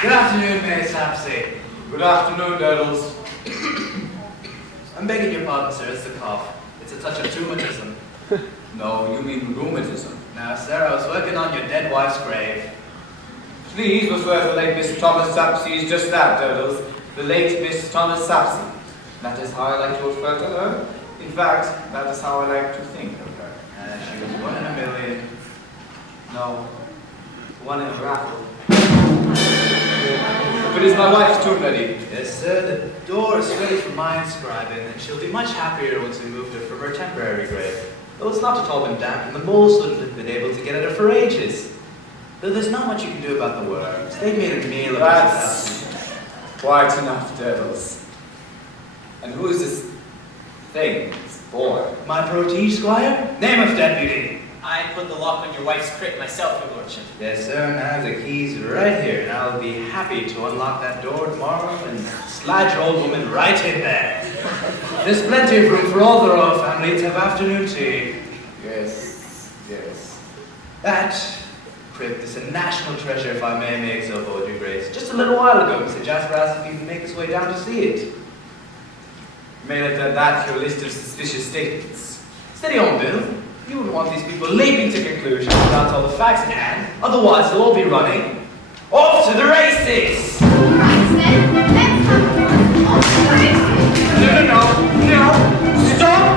Good afternoon, Mayor Sapsy. Good afternoon, Daedalus. I'm begging your pardon, sir, it's the cough. It's a touch of rheumatism. No, you mean rheumatism. Now, sir, I was working on your dead wife's grave. Please refer to the late Miss Thomas Sapsy as just that, Daedalus. The late Miss Thomas Sapsy. That is how I like to refer to her. In fact, that is how I like to think of her. She was 1 in a million. No, one in a raffle. But is my wife's tomb ready? Yes, sir, the door is ready for my inscribing, and she'll be much happier once we moved her from her temporary grave. Though it's not at all been damp, and the moles wouldn't have been able to get at her for ages. Though there's not much you can do about the worms. They've made a meal of That's quite enough, Daedalus. And who is this thing, this boy? My protege, squire? Name of deputy. I I put the lock on your wife's crib myself, your lordship. Yes, sir, and I have the keys right here, and I'll be happy to unlock that door tomorrow and slide your old woman right in there. There's plenty of room for all the royal family to have afternoon tea. Yes, yes. That crib is a national treasure, if I may make so bold, your grace. Just a little while ago, Mr. Jasper asked if he could make his way down to see it. You may let that your list of suspicious statements. Steady on, Bill. You wouldn't want these people leaping to conclusions without all the facts in hand. Otherwise, they'll all be running off to the races. Right, then, let's have off to the races. No. Stop!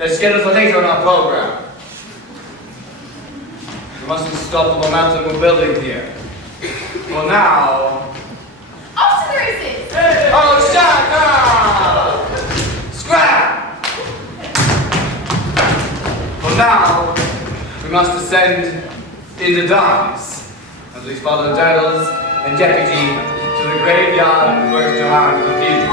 Let's get us later on our program. We mustn't stop the momentum we're building here. For now... Off to the races! Oh, shut up! Scrap! For now, we must descend into darkness as we follow Daddles and Deputy to the graveyard of Cloisterham Cathedral.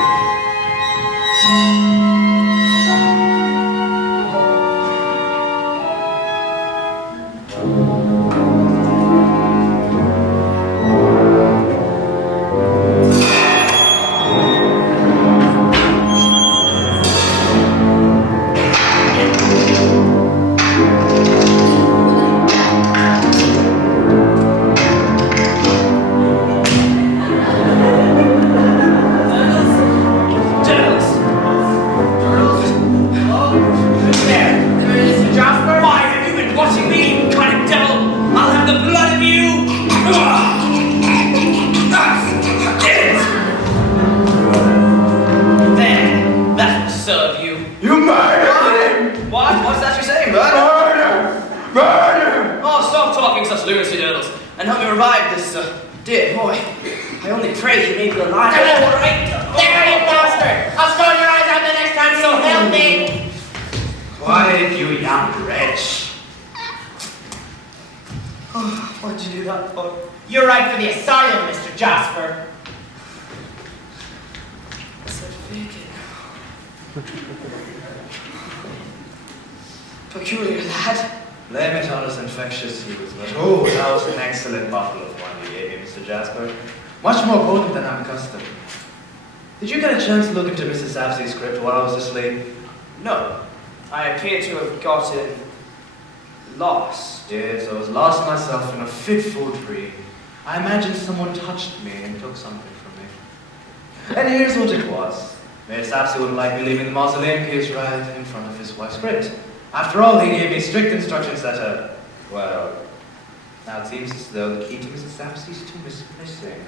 You're right for the asylum, Mr. Jasper. So vacant. Peculiar lad. Blame it on his infectious use, but oh, that was an excellent bottle of wine you gave me, Mr. Jasper. Much more potent than I'm accustomed. Did you get a chance to look into Mrs. Sapsey's script while I was asleep? No. I appear to have gotten lost. Yes, I was lost myself in a fitful dream. I imagined someone touched me and took something from me. And here's what it was. Mayor Sapsey wouldn't like me leaving the mausoleum piers right in front of his wife's crypt. After all, he gave me strict instructions that, well, now it seems as though the key to Mrs. Sapsey's tomb is missing.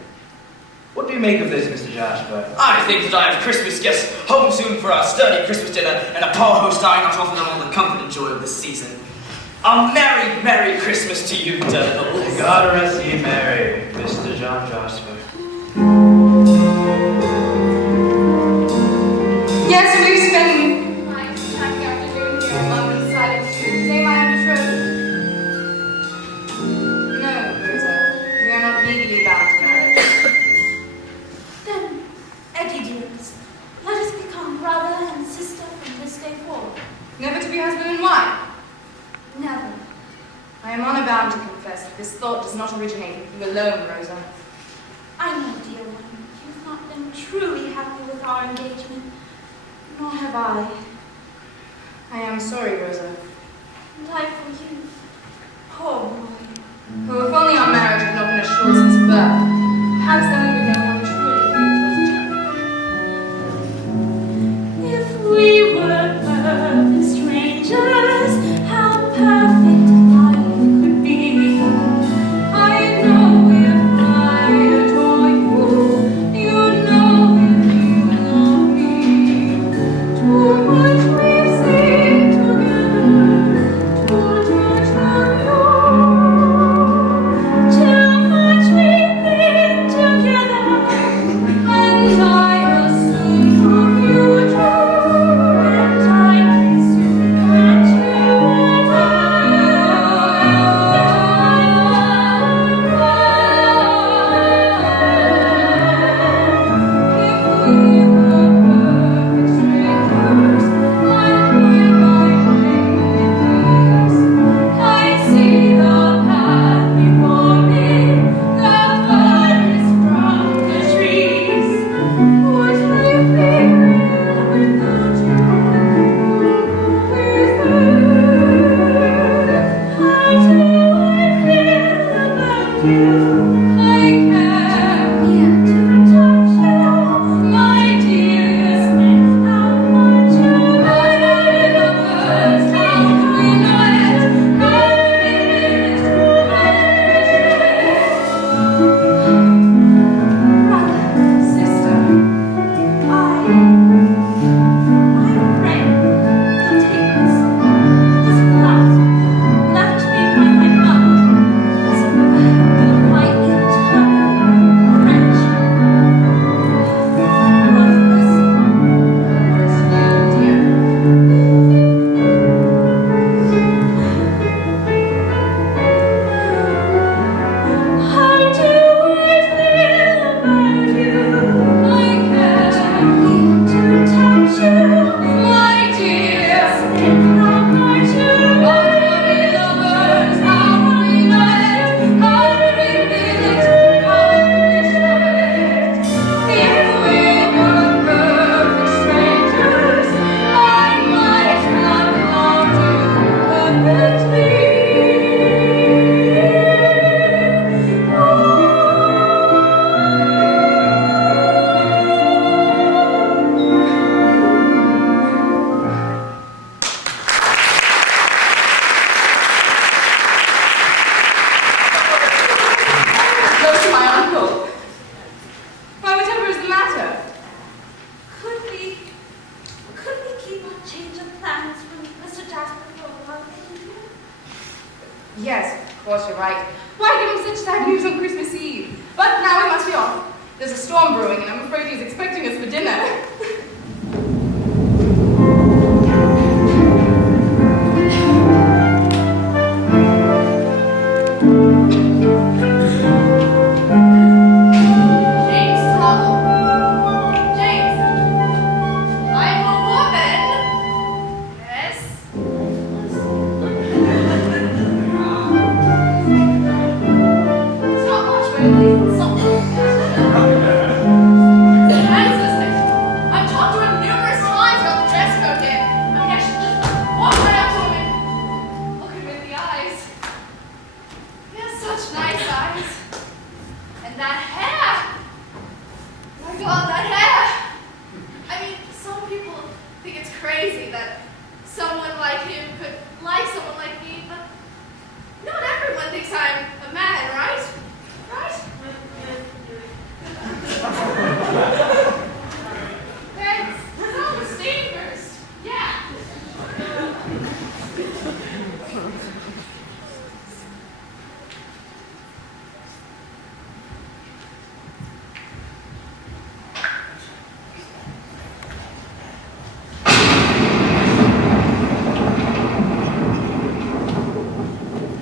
What do you make of this, Mr. Jasper? I think that I have Christmas guests home soon for our sturdy Christmas dinner, and a poor host I not offer them all the comfort and joy of this season. A merry, merry Christmas to you, Daddles. God rest ye merry, Mr. John Jasper. Yes, we've spent Nice happy afternoon here in London silent to say my betrothed. No, Rosa, we are not legally bound to marriage. Then, Eddie dearest, let us become brother and sister from this day forward. Never to be husband and wife. Never. I am honor bound to confess that this thought does not originate with you alone, Rosa. I know, dear one, you've not been truly happy with our engagement, nor have I. I am sorry, Rosa. And I for you, poor boy. Oh, if only our marriage had not been assured since birth, perhaps then we would know how truly If we were perfect strangers, how perfect life could be. I know if I adore you, you know if you love me. Too much we've seen together, too much have known, too much we've been together. plans from Mr. Jasper for a while. Yes, of course you're right. Why give him such sad news on Christmas Eve? But now we must be off. There's a storm brewing, and I'm afraid he's expecting us for dinner.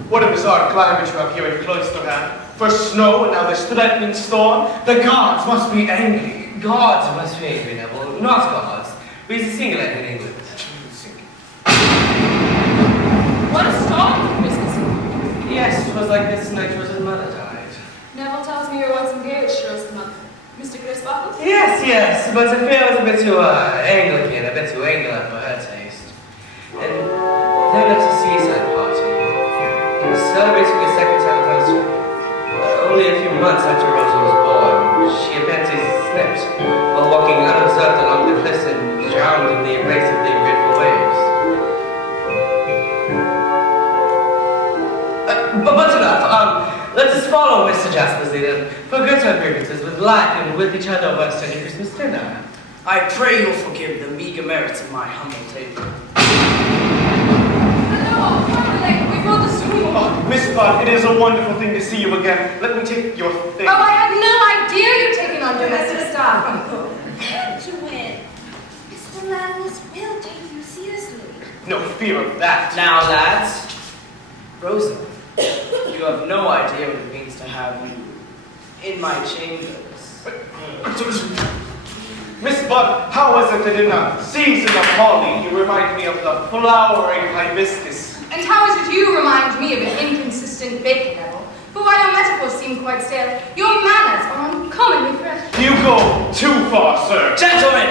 What a bizarre climate you have here in Cloisterham. First snow and now this threatening storm. The gods must be angry. Gods must be angry, Neville. Not gods. We use a singular in England. What a storm for Christmas Eve. Yes, it was like this night Rose's mother died. Neville tells me you were once engaged, Rose month. Mr. Crisparkle? Yes, but the affair was a bit too Anglican, a bit too angular for her taste. And then at a seaside party. Celebrating the second anniversary. Only a few months after Rosa was born, she apparently slipped while walking unobserved along the cliffs and drowned in the embrace of the grateful waves. But enough. Let us follow Mr. Jasper's lead and forget our grievances with life and with each other over a steady Christmas dinner. I pray you'll forgive the meager merits of my humble table. Hello, finally, we brought the storm. Oh, Miss Budd, it is a wonderful thing to see you again. Let me take your thing. Oh, I had no idea you'd taken on domestic staff. Edwin, Mr. Landless will take you seriously. No fear of that. Now, lads, Rosa, you have no idea what it means to have you in my chambers. Miss Budd, how is it that in the season of holly you remind me of the flowering hibiscus? And how is it you remind me of an inconsistent bacon devil? But while your metaphors seem quite stale, your manners are uncommonly fresh. You go too far, sir. Gentlemen!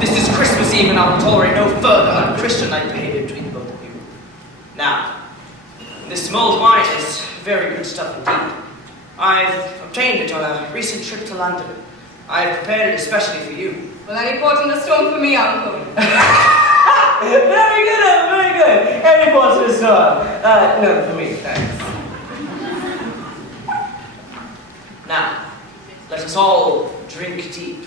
This is Christmas Eve and I will tolerate no further unchristian-like behavior between the both of you. Now, this mulled wine is very good stuff indeed. I've obtained it on a recent trip to London. I've prepared it especially for you. Well, any port in the storm for me, uncle. Very good, very good. Any points for the storm? No, for me, thanks. Now, let us all drink deep.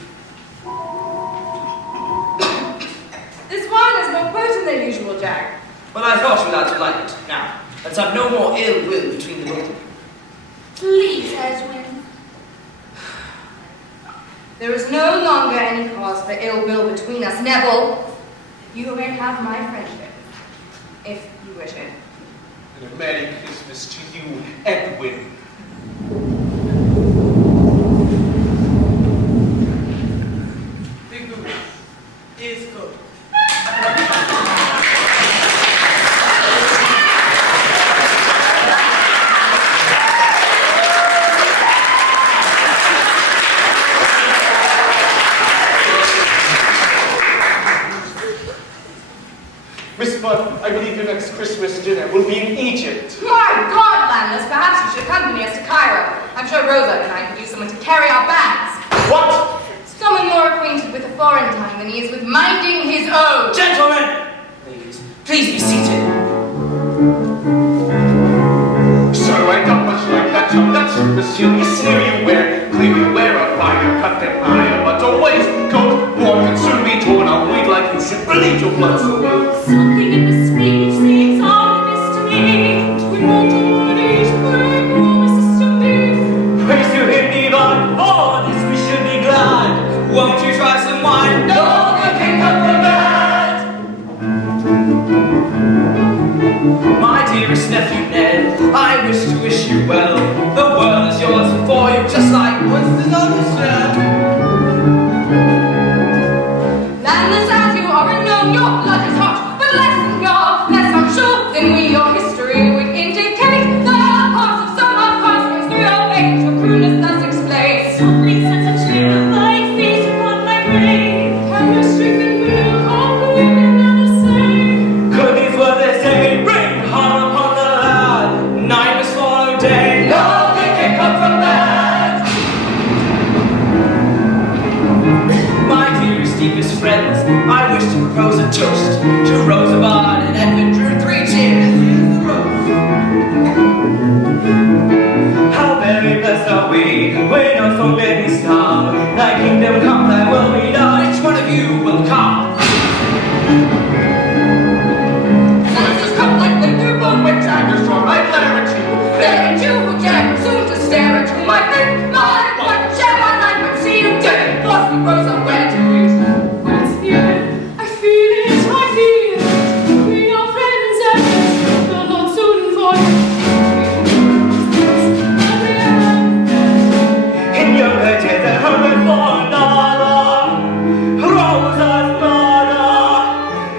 This wine is more potent than usual, Jack. Well, I thought you lads would like it. Now, let's have no more ill will between the both of you. Please, Edwin. There is no longer any cause for ill will between us, Neville. You may have my friendship, if you wish it. And a Merry Christmas to you, Edwin. The goose is good. Miss Budd, I believe your next Christmas dinner will be in Egypt. My God, Landless, perhaps you should accompany us to Cairo. I'm sure Rosa and I could use someone to carry our bags. What? Someone more acquainted with a foreign tongue than he is with minding his own. Gentlemen! Please be seated. Sir, I don't much like that tongue. That's the serious sneer you wear. Clearly wear a finer cut than I am, but a waistcoat worn can soon be torn. I'll bleed like why you should bleed your blood so well. Something in the speech seems ominous to me. We want to word each word, promises to me. Praise to him divine, for this we should be glad. Won't you try some wine? No, good can come from bad. My dearest nephew Ned, I wish to wish you well. The world is yours for you, just like Winston's on the shelf. Landless as you are unknown, your blood is hot, but less than pure, less unsure than we your history would indicate. The parts of some are passing through your veins, your cruelness thus explains. Something sets a chill like feet upon my brain. Can your strength and will conclude another say? Could these words they say bring harm upon the lad? Night must follow day, no good can come from that. My dearest, deepest friends, I wish to propose a toast to Rosabud and Edwin Drood. 3 cheers, here's the roast. How very blessed are we, we know so many stars. Thy kingdom come, thy will be done, each one of you will come. Monsters come like the newborn which I destroy my clarity. There and you who dare presume to stare into my face. My one share my life and see you dead. Lost the rose of where to reach. What's the end? I feel it, I feel it. We are friends and will not soon forget. In your days I heard for another Rosa's mother.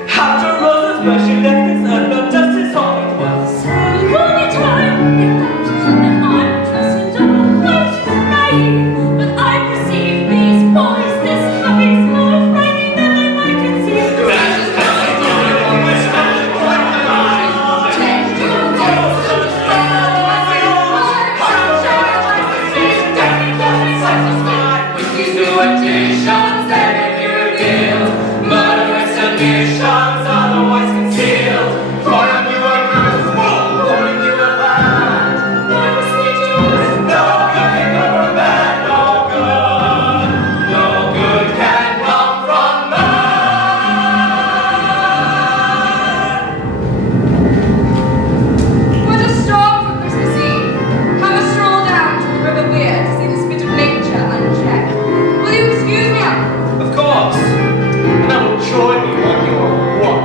After Rosa's birth she left this earth, no justice on it was. So only time if that I'm trusting all right naive. But I perceive these boys, this happy small frightening that I might conceive. Murderous ambitions otherwise concealed. For a new curse, for a new bad. I was thinking, No good can come from bad, no good. No good can come from bad. What a storm for Christmas Eve. Have a stroll down to the River Weir to see this bit of nature unchecked. Will you excuse me, Uncle? Of course. And I will join you on your walk.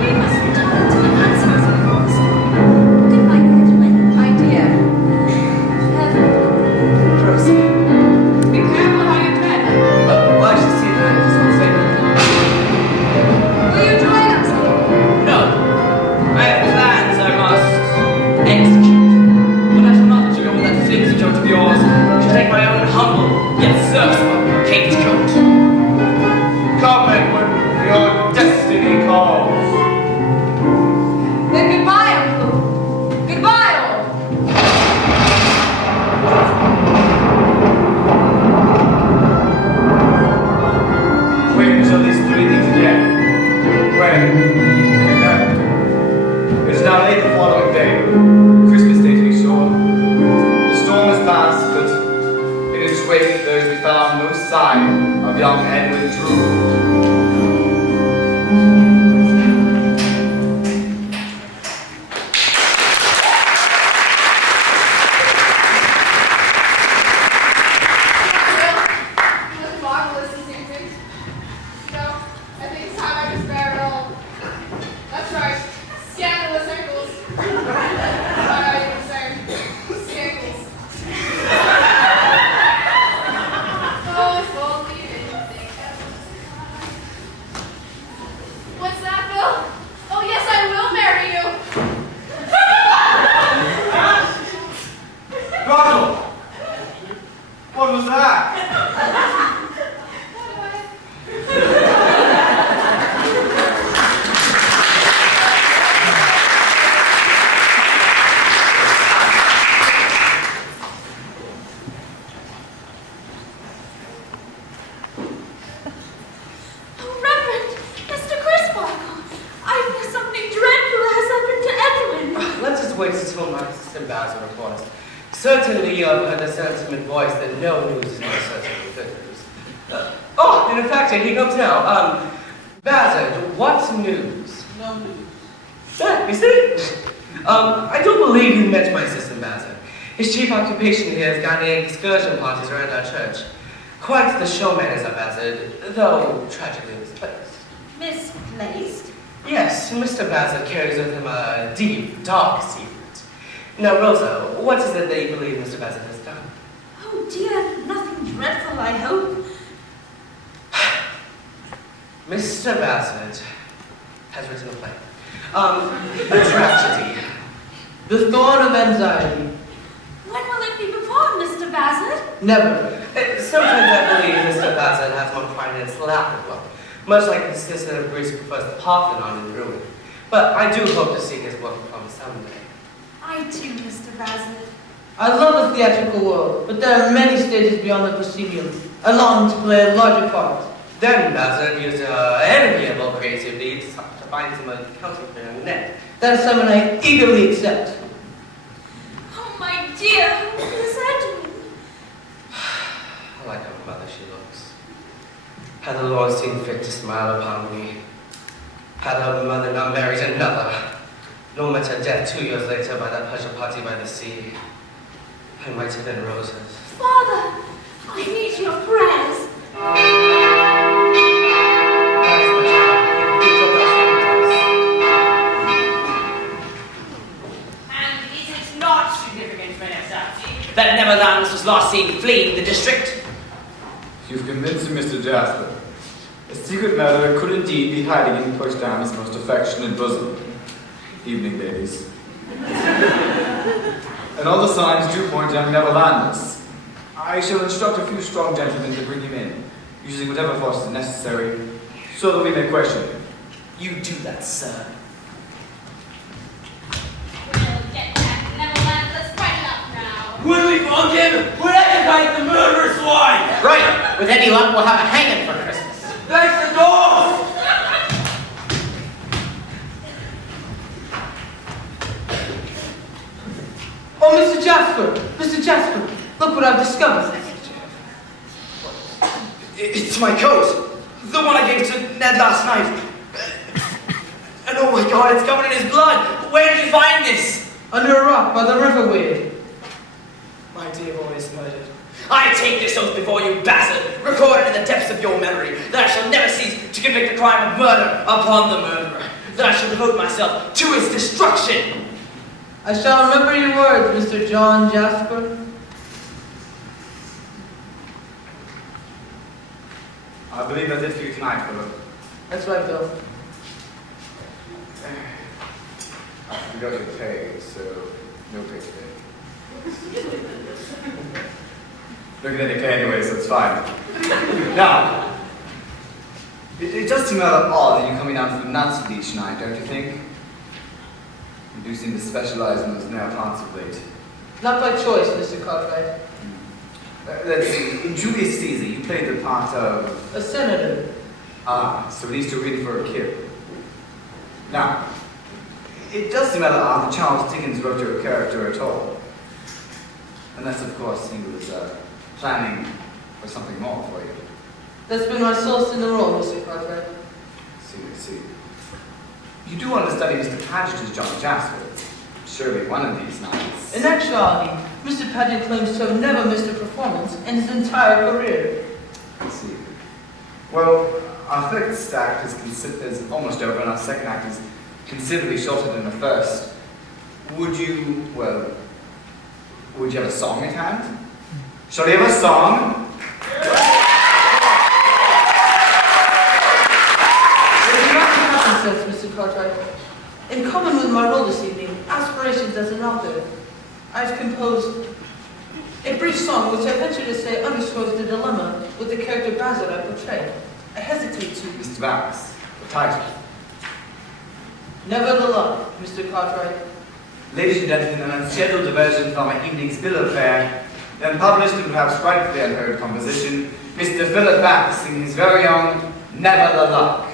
we must return to the answers, of course. Goodbye, Edwin. My dear. Rosie. Be careful how you tread. Well, I should see that it is not safe. Will you join us, Uncle? No. I have plans I must execute. But I shall not let you go with that flimsy joke of yours. I shall take my own humble, yet serviceable, king's coat. Come, Edwin, your destiny calls. Then goodbye, Uncle. Goodbye, all. When shall these 3 things again? When? Never. It is now late the following day, Christmas Day to be sure. The storm has passed, but in its wake there is to be found no sign of young Edwin Drood. It was marvelous this evening. You know, I think it's time I despair it all. That's right, scandalous ankles. Why are you saying scandals? Oh, if only you didn't think that was What's that, Bill? Oh, yes, I will marry you. Ronald! What was that? Oh, Reverend, Mr. Crisparkle, I feel something dreadful has happened to Edwin. Let's just wait until my assistant Basil reports. Certainly you have heard a sentiment voice that no news is more certainly good news. Oh, in fact, here he comes now. Bassett, what's news? No news. Yeah, you see? I don't believe you met my assistant Bassett. His chief occupation here is guiding excursion parties around our church. Quite the showman is a Bassett, though tragically misplaced. Misplaced? Yes, Mr. Bassett carries with him a deep, dark secret. Now, Rosa, what is it that you believe Mr. Bassett has done? Oh dear, nothing dreadful, I hope. Mr. Bassett has written a play. A tragedy. The Thorn of Anxiety. When will it be performed, Mr. Bassett? Never. Sometimes I believe Mr. Bassett has more pride in his latter work, much like the citizen of Greece who prefers the Parthenon in ruin. But I do hope to see his work come someday. I too, Mr. Bassett. I love the theatrical world, but there are many stages beyond the proscenium. I long to play a larger part. Then Bassett used enviable creative deeds to find him a counterfeit net. That seminary I eagerly accept. Oh, my dear, Miss Edwin. I like how mother she looks. Had the Lord seen fit to smile upon me, had her mother not married another, nor met her death 2 years later by that pleasure party by the sea, I might have been roses. Father, I need your prayers. And is it not significant, that Neverlands was last seen fleeing the district? You've convinced me, Mr. Jasper. A secret murderer could indeed be hiding in Cloisterham's most affectionate bosom. Evening, ladies. And all the signs do point to young Neverlanders. I shall instruct a few strong gentlemen to bring him in, using whatever force is necessary, so that we may question him. You do that, sir. We'll get back to Neverland. Let's fight it up now. When we find him, we'll execute the murderous wife! Right! With any luck, we'll have a hanging for Christmas. That's the door! Oh, Mr. Jasper! Mr. Jasper! Look what I've discovered. It's my coat. The one I gave to Ned last night. And oh my God, it's covered in his blood. Where did you find this? Under a rock by the river weir. My dear boy is murdered. I take this oath before you, Bassett, recorded in the depths of your memory, that I shall never cease to convict the crime of murder upon the murderer, that I shall devote myself to his destruction. I shall remember your words, Mr. John Jasper. I believe that's it for you tonight, Philip. That's right, Bill. I forgot your pay, so no pay today. Looking at the pay anyway, so it's fine. Now, it does seem rather odd that you're coming down from Knutsford each night, don't you think? You do seem to specialize in those narrow parts of late. Not by choice, Mr. Cartwright. Let's see, in Julius Caesar, you played the part of... A senator. Ah, so at least you're in for a kill. Now, it does seem rather odd that Charles Dickens wrote your character at all. Unless, of course, he was planning for something more for you. That's been my source in the role, Mr. Cartwright. I see. You do want to study Mr. Paget as John Jasper. Surely one of these nights. In actuality, Mr. Paget claims to have never missed a performance in his entire career. I see. Well, our first act is almost over, and our second act is considerably shorter than the first. Would you have a song at hand? Shall we have a song? Says Mr. Cartwright. In common with my role this evening, aspirations as an author, I've composed a brief song which I venture to say underscores the dilemma with the character Bassett I portray. I hesitate to... Mr. Barris, the title. Never the luck, Mr. Cartwright. Ladies and gentlemen, an unscheduled diversion from our evening's bill of fare, the unpublished and perhaps rightfully unheard composition, Mr. Philip Bax singing his very own Never the Luck.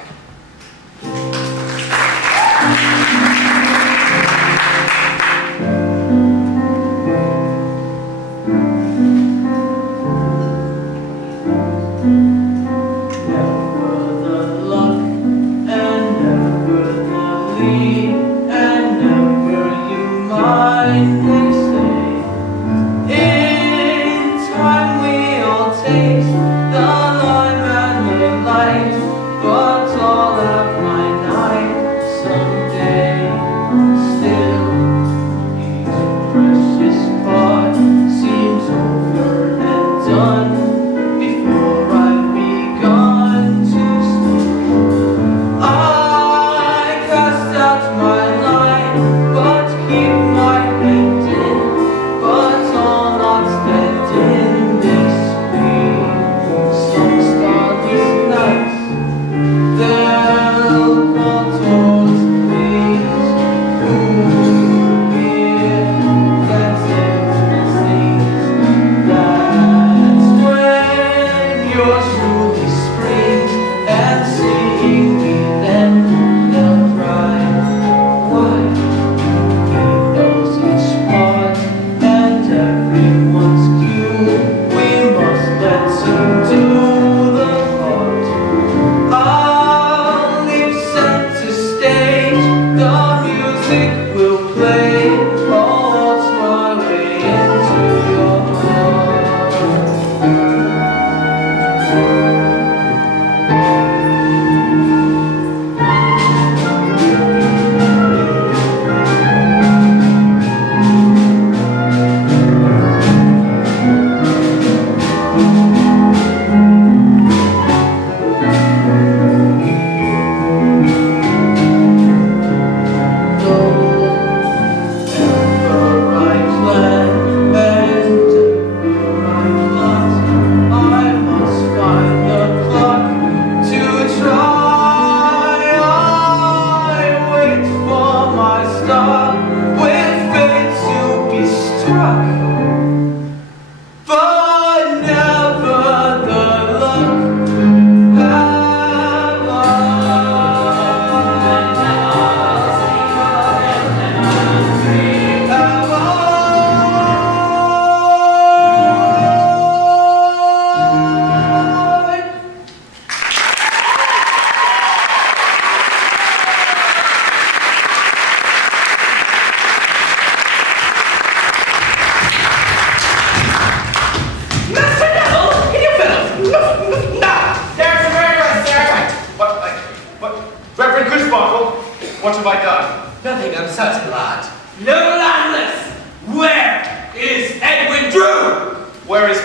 What have I done? Nothing, I'm certain, lad. No, landless! Where is Edwin Drood? Where is...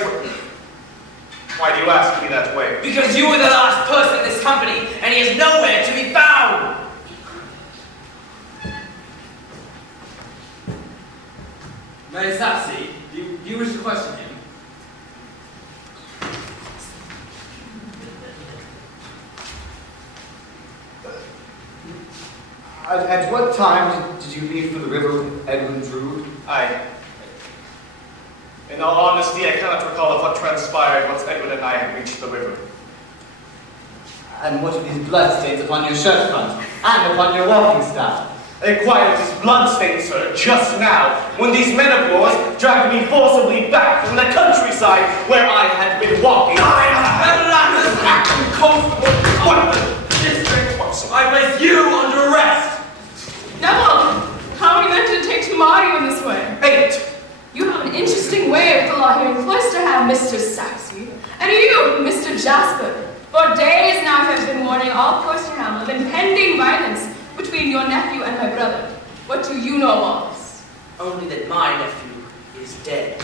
Why do you ask me that way? Because you were the last person in this company, and he is nowhere to be found! May I Sapsi, do you wish to question him? At what time did you leave for the river with Edwin Drood? In all honesty, I cannot recall of what transpired once Edwin and I had reached the river. And what are these bloodstains upon your shirt front and upon your walking staff? I acquired this bloodstains, sir, just now, when these men of yours dragged me forcibly back from the countryside where I had been walking. I place you under arrest! Neville, how are you meant to take tomorrow in this way? 8. You have an interesting way of the law here in Cloisterham, Mr. Sapsi. And you, Mr. Jasper. For days now I have been warning all Cloisterham of impending violence between your nephew and my brother. What do you know of all this? Only that my nephew is dead.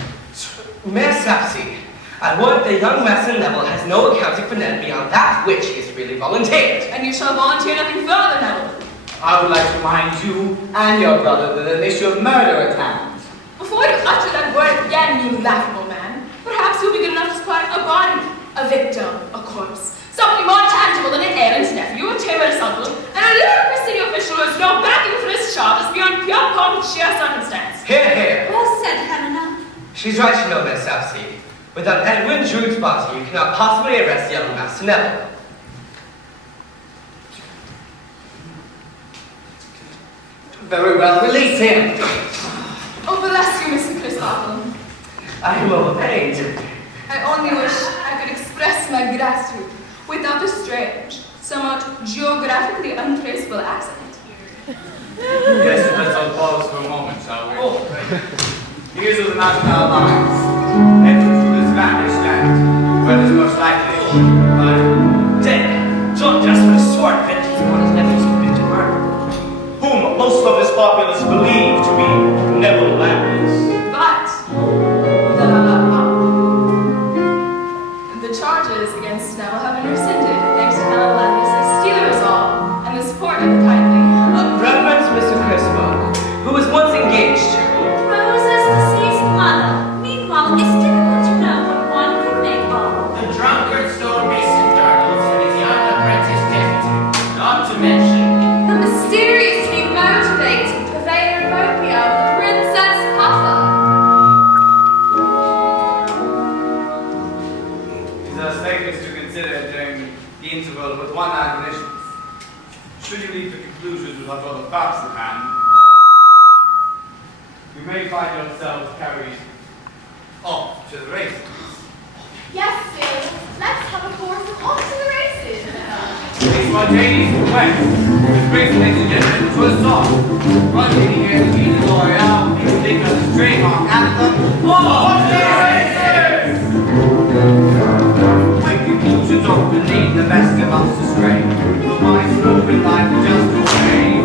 Mayor Sapsi, I warrant the young Master Neville has no accounting for Ned beyond that which he has really volunteered. And you shall volunteer nothing further, Neville. I would like to remind you and your brother that an issue of murder at hand. Before you utter that word again, you laughable man, perhaps you'll be good enough to supply a body, a victim, a corpse, something more tangible than an errant nephew, a timorous uncle, and a ludicrous city official who has no backing for his charges beyond pure pomp and sheer circumstance. Hear, hear. Well said, Helena. She's right, you know, Mayor Sapsi. Without Edwin Drood's body, you cannot possibly arrest young Master Neville. Very well, release him. Oh, bless you, Mr. Crisparkle. I am overpaid. I only wish I could express my gratitude without a strange, somewhat geographically untraceable accent. Yes, let's all pause for a moment, shall we? Here's what the matter of our lives. Edwin Drood has vanished, and, well, it's most likely, but... Dead! John Jasper has sworn vengeance upon his nephew's convicted murder. Whom most of his populace believe to be Neville Landless. But the charges against Neville have been rescinded thanks to Helen Landless's stealer resolve and the support of the kindly. Reverend Mr. Crisparkle, who was once engaged to... Rose's deceased mother. Meanwhile, it's difficult to know what one could make of. The drunkard stole recent turtles and his young apprentice deputy. Not to mention... The mysteriously motivated purveyor of opium, the Princess Puffer. These are statements to consider during the interval with one admonition. Should you leave the conclusions without other facts at hand, you may find yourself carried off to the races. Yes, Sue. Let's have a course of off to the races. A spontaneous request, which brings ladies and gentlemen to a song. Running here to the L'Oreal, Dickens' trademark anthem, Off to the Races! When conclusions often lead the best of us astray, but my smoking life is just a wait.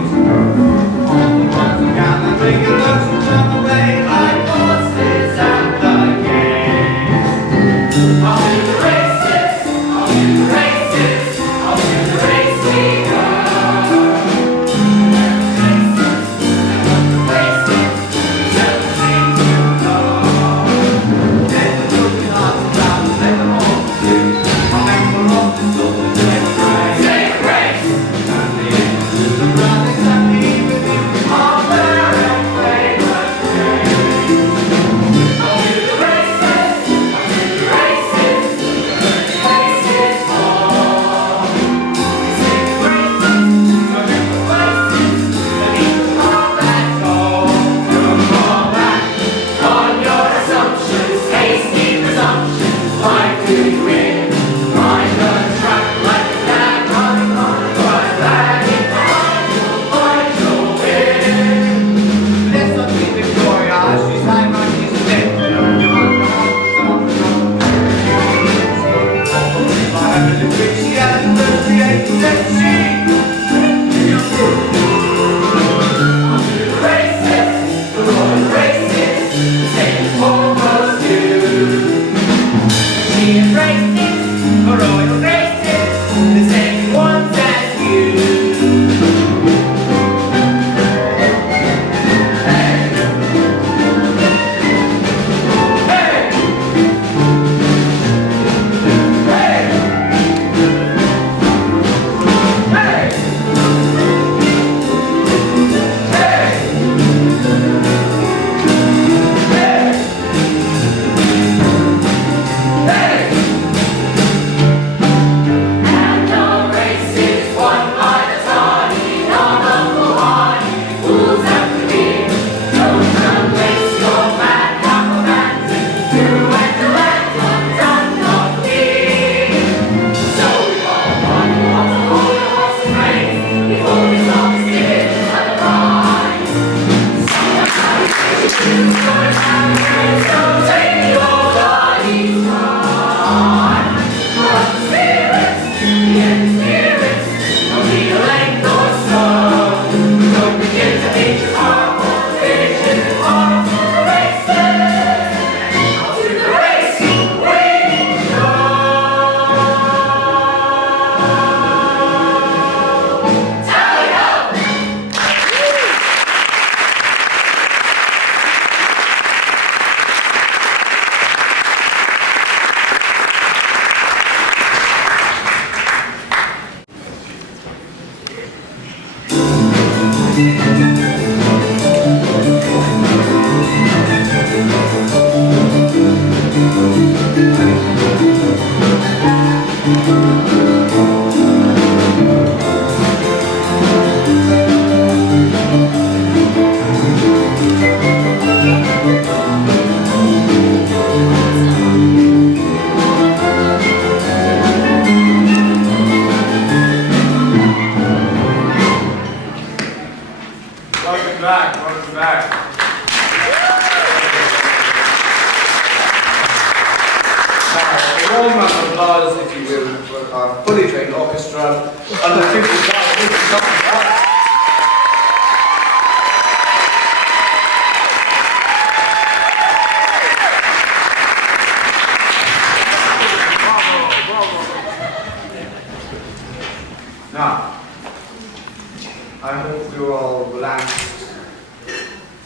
All the ones who gather, making those who turn away like horses at the gate. Off to the races, off to the races, off to the races we go. Say Right. Now, a warm round of applause, if you will, for our fully trained orchestra under 50,000. Now, I hope you're all relaxed,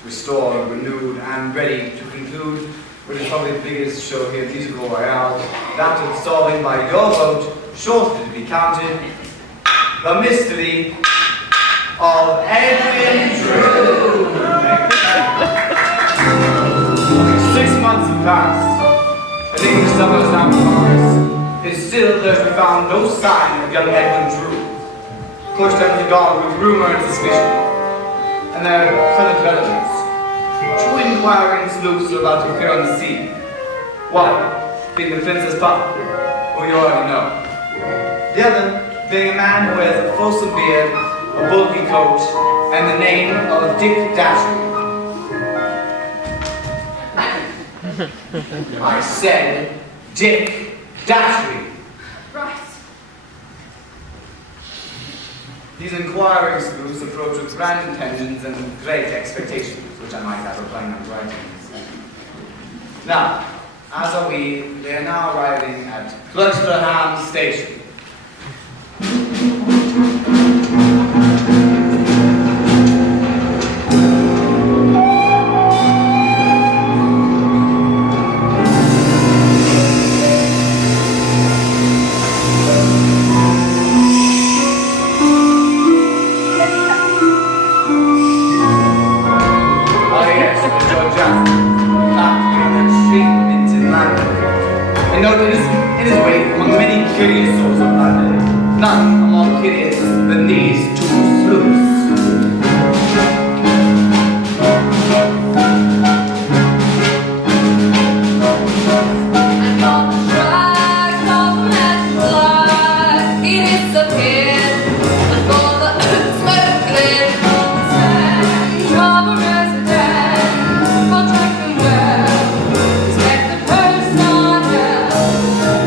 restored, renewed, and ready to conclude with is probably the biggest show here at Musical Royale, that of solving by your vote, shortly to be counted, the mystery of Edwin Drood. 6 months have passed. An English summer is now before us. Yet still there is to be found no sign of young Edwin Drood. Cloisterham has gone with rumour and suspicion, and there are further developments. 2 inquiring sleuths are about to appear on the scene. One being the Princess Puff, who you already know. The other being a man who has a fulsome beard, a bulky coat, and the name of Dick Datchery. I said Dick Datchery. Right. These inquiring sleuths approach with grand intentions and great expectations, which I might have replying on writing. Now, as are we, they are now arriving at Cloisterham Station. And note in his wake, among the many curious souls of London, none are more curious than these 2 sleuths. And on the track of a magic light, he disappeared before the smoke cleared from the sand. Of a resident, contract him well, respect the person held,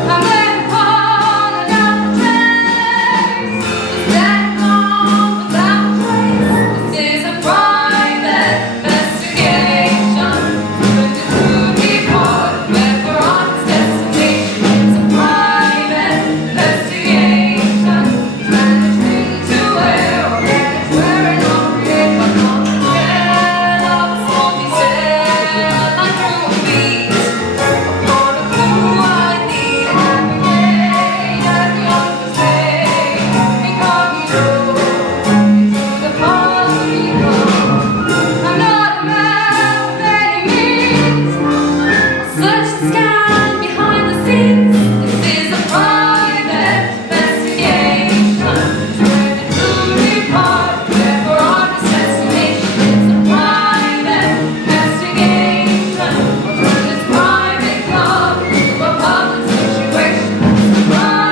and then upon another trace, is that gone without a trace? This is a private investigation, but it could be hard, but we're on its destination. It's a private investigation, managing to wear or manage wearing or create but not the shell of a salty cell, like through a beat. For the clue I need, every day, every other day, incognito, into the past we go. I'm not a man of any means. Search the sky behind the scenes. This is a private investigation. Where the truly part, where we're on this destination. It's a private investigation. Turn this private club to a public situation. It's a private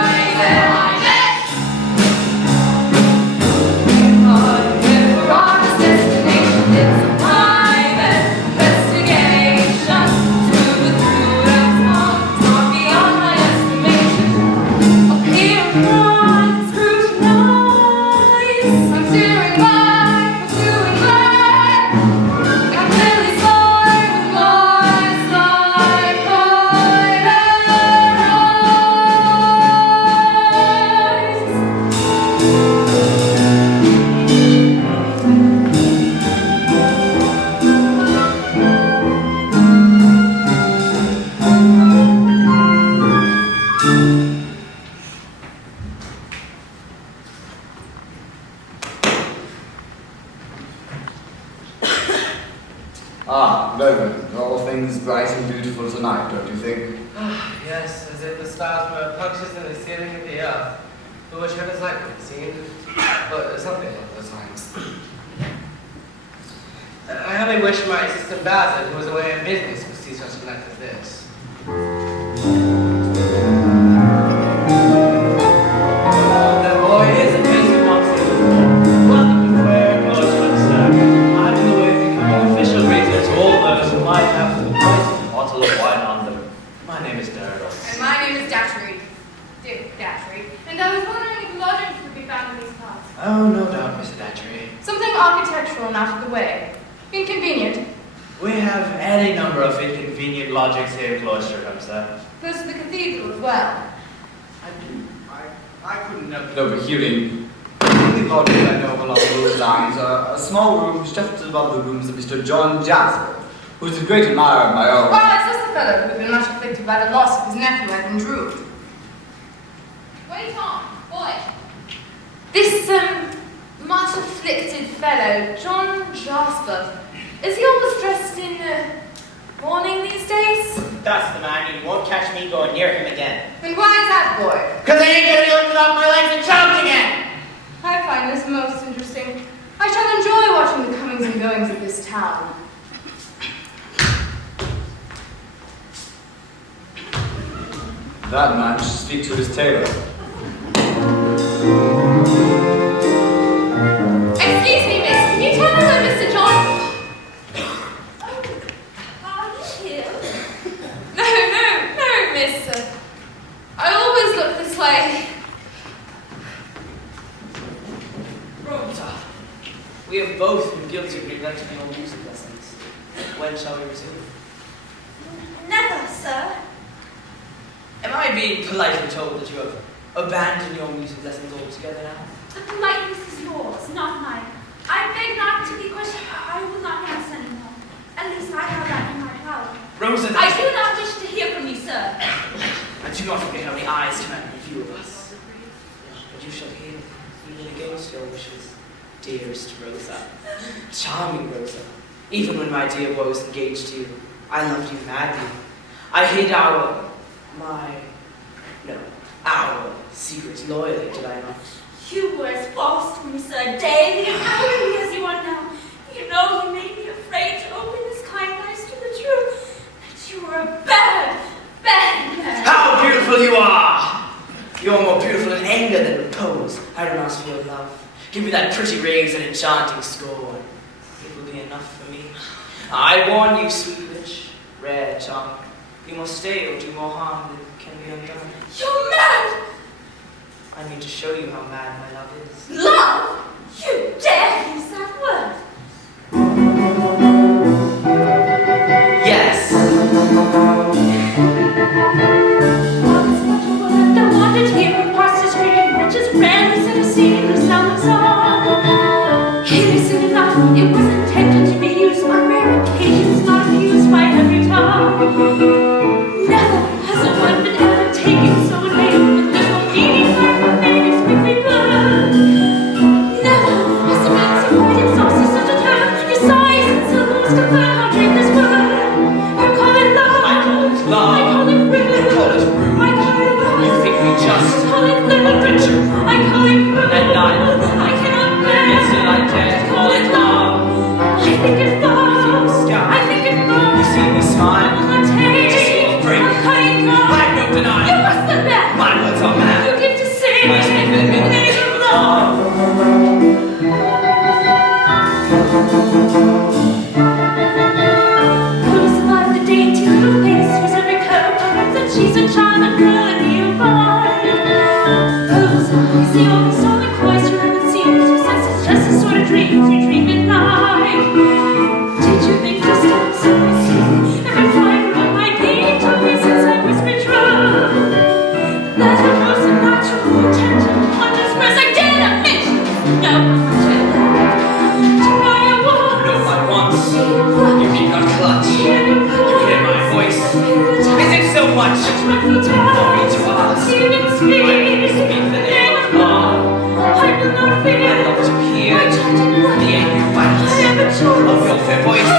part, where we're on this destination. It's a private investigation. Through the truth of small, far beyond my estimation. Up here in front, scrutinize. I'm steering back, pursuing back. I'm clearly soaring with lies like pride and eyes. Ah, Logan, all things bright and beautiful tonight, don't you think? Yes, as if the stars were punctures in the ceiling of the earth, but whichever is likely to seem, but something along those lines. I only wish my assistant Basil, who was away on business, could see such a night as this. The boy is a busy one. Welcome to Where Close, sir. I don't know if you can Oh, no doubt, Mr. Datchery. Something architectural and out of the way. Inconvenient. We have any number of inconvenient lodgings here in Cloisterham, sir. Close to the cathedral as well. I couldn't help overhearing. The only lodgings I know along those lines are a small room just above the rooms of Mr. John Jasper, who is a great admirer of my own. Well, it's just the fellow who had been much afflicted by the loss of his nephew, Edwin Drood. Wait on, boy. This, much afflicted fellow, John Jasper, is he always dressed in, mourning these days? That's the man. You won't catch me going near him again. And why is that, boy? Because I ain't gonna be lifted off my legs and choked again! I find this most interesting. I shall enjoy watching the comings and goings of this town. That man should speak to his tailor. Excuse me, miss. Can you tell me where Mr. John... Are you here? No, miss. I always look this way. Rhoda, we have both been guilty of neglecting your music lessons. When shall we resume? Never, sir. Am I being politely told that you have abandoned your music lessons altogether now? The politeness is yours, not mine. I beg not to be questioned. I will not dance anymore. At least I have that in my power. Rosa, I do not wish to hear from you, sir. And do not forget how many eyes command a view of us. But you shall hear, even against your wishes, dearest Rosa. Charming Rosa. Even when my dear boy was engaged to you, I loved you madly. I hid our secrets loyally, did I not? You were as false to me, sir, daily and hourly as you are now. You know you made me afraid to open this kind eyes to the truth. That you were a bad, bad man. How beautiful you are! You are more beautiful in anger than repose. I don't ask for your love. Give me that pretty rays and enchanting scorn. It will be enough for me. I warn you, sweet witch, rare charmer. You must stay or do more harm than can be undone. You're mad! I need to show you how mad my love is. Love? You dare use that word? Yes. The wandered here across the street, which is rarely said or seen or seldom saw. Innocent enough, it was intended to be used on rare occasions, not abused by every tongue. Never has a one been ever taken so late, with little meaning like the baby's quickly blood. Never has a means of quite exhausted such a term. Your sighs and syllables confirm how dream this word. You call it love. I call it love. I call it rude. You call it rude. I call it love. You think me just I call it little. a bit too rude. I call it cruel. And neither. I cannot bear. Yet still I dare to call it love. I think it far. You see me scowl. I think it wrong. You see me smile. I will not take. Just you will break. I'm cutting God. I have no denying. You're worse than that. My words are mad. You give to sing. I speak them in the name of love. Who survived the dainty little face whose every curve perhaps that she's a child and girl and nearby? Whose eyes the only saw the cloisterham it seems whose senses just the sort of dreams you dream at night. Did you think to stop so I see every fiber of my being told me since I whispered true that her most unnatural attention on this press I dare not mention no to cry a word. No, I want. You need not clutch. You hear my voice. Is it so much for me to ask? I speak the name of love. I will not fear. I love to hear the angry violence of your fair voice.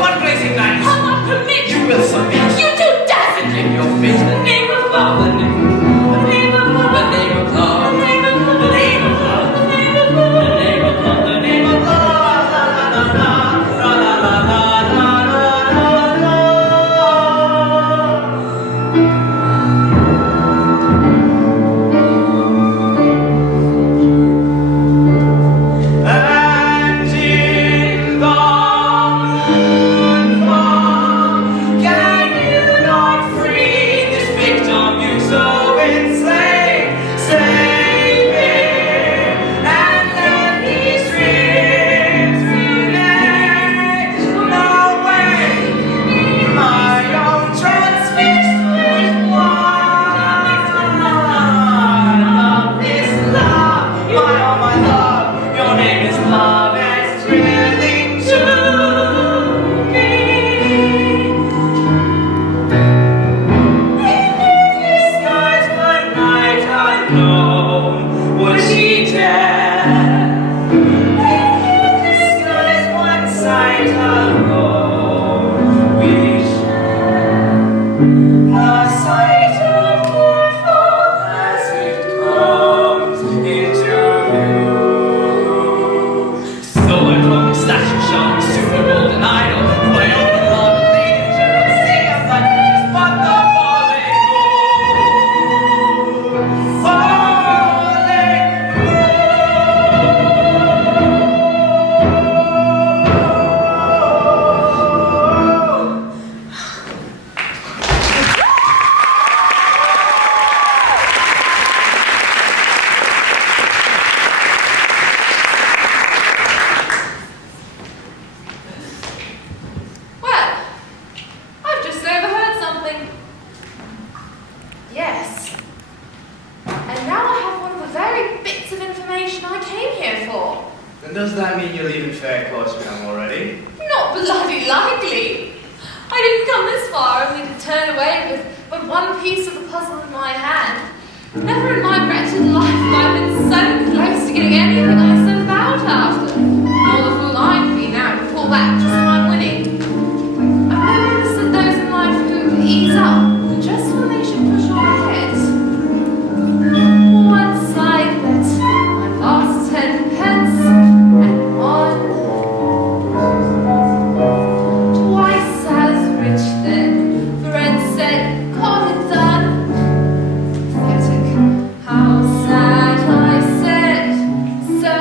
One blazing night, I'll not permit you will submit. You do death And give your fate the name of love. The name the name of love. the name of love. The name of love. The name of love. The name of love. The name of love. The name of love. La la la la la la la la la la la. And does that mean you're leaving fair Cloisterham already? Not bloody likely. I didn't come this far only to turn away with but one piece of the puzzle in my hand. Never in my wretched life have I been so close to getting anything I set about after. Nor the fool I'd be now to pull back just when I'm winning. I've never understood those in life who ease up just when they should push on ahead. Once I bet my last 10 pence and won. Twice as rich then, friends said, caught it done. Pathetic, how sad I said. So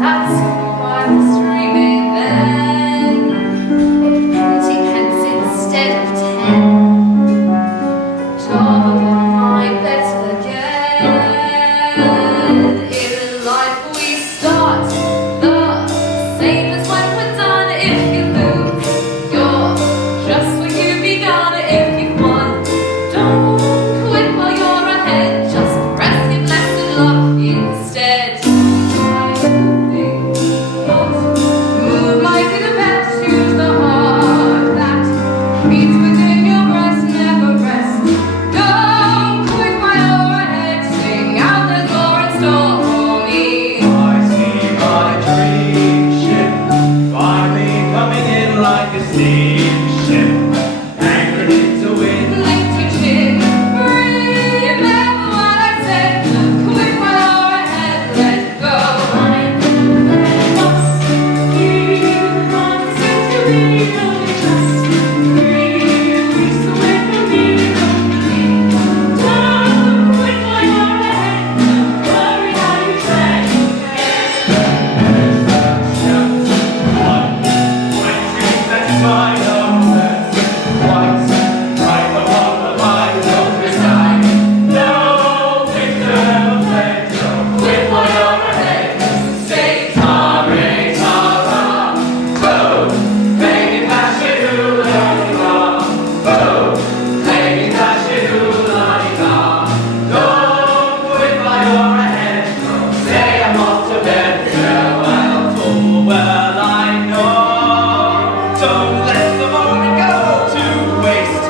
that's why I was dreaming then. 20 pence instead of 10. Double my bet again. In life we start the same as when we're done. If you lose, you're just where you begun. If you won, don't quit while you're ahead. Just rest your blessed luck instead. Move like in a bet, choose the heart that beats within your breast. Never rest. Don't quit while you're ahead. Sing out, there's more in store for me. I see my dream ship finally coming in like a steamship, anchored into wind. Lift your chin, remember what I said. Quit while you're ahead, let go. I'm lost, you want to be only just 3 weeks away from being complete. Don't quit while you're ahead, don't worry how you say. Quit while you're ahead, say ta-re, ta-ra. Boom, baby, pass it, ooh-la-di-la. Boom, baby, pass it, ooh-la-di-la. Don't quit while you're ahead, don't say I'm off to bed. Farewell, Full well I know, don't let the moment go to waste.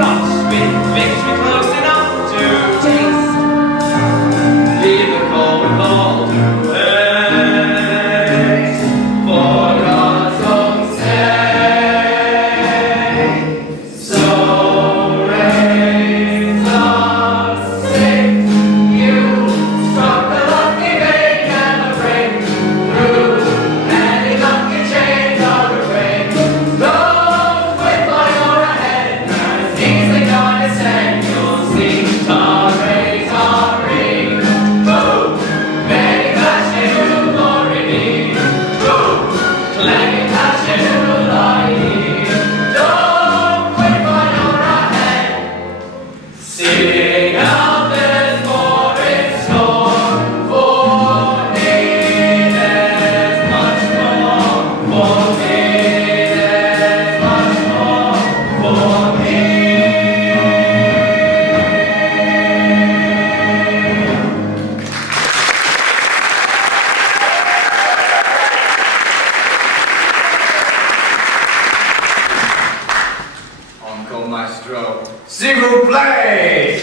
Not spin victory close enough to taste. Leave the call with all due haste. For God's own sake. So raise up safe. You struck a lucky vein and a break through any lucky chain of the rain. Don't quit while you're ahead. As easily condescend, you'll see. Ta-re, ta-re. Boom, bang, flash, you glory be. Boom, clang, flash, you lie. Don't quit while you're ahead. Sing out, there's more in store for me. There's much more for me. There's much more for me. Encore maestro. S'il vous plaît!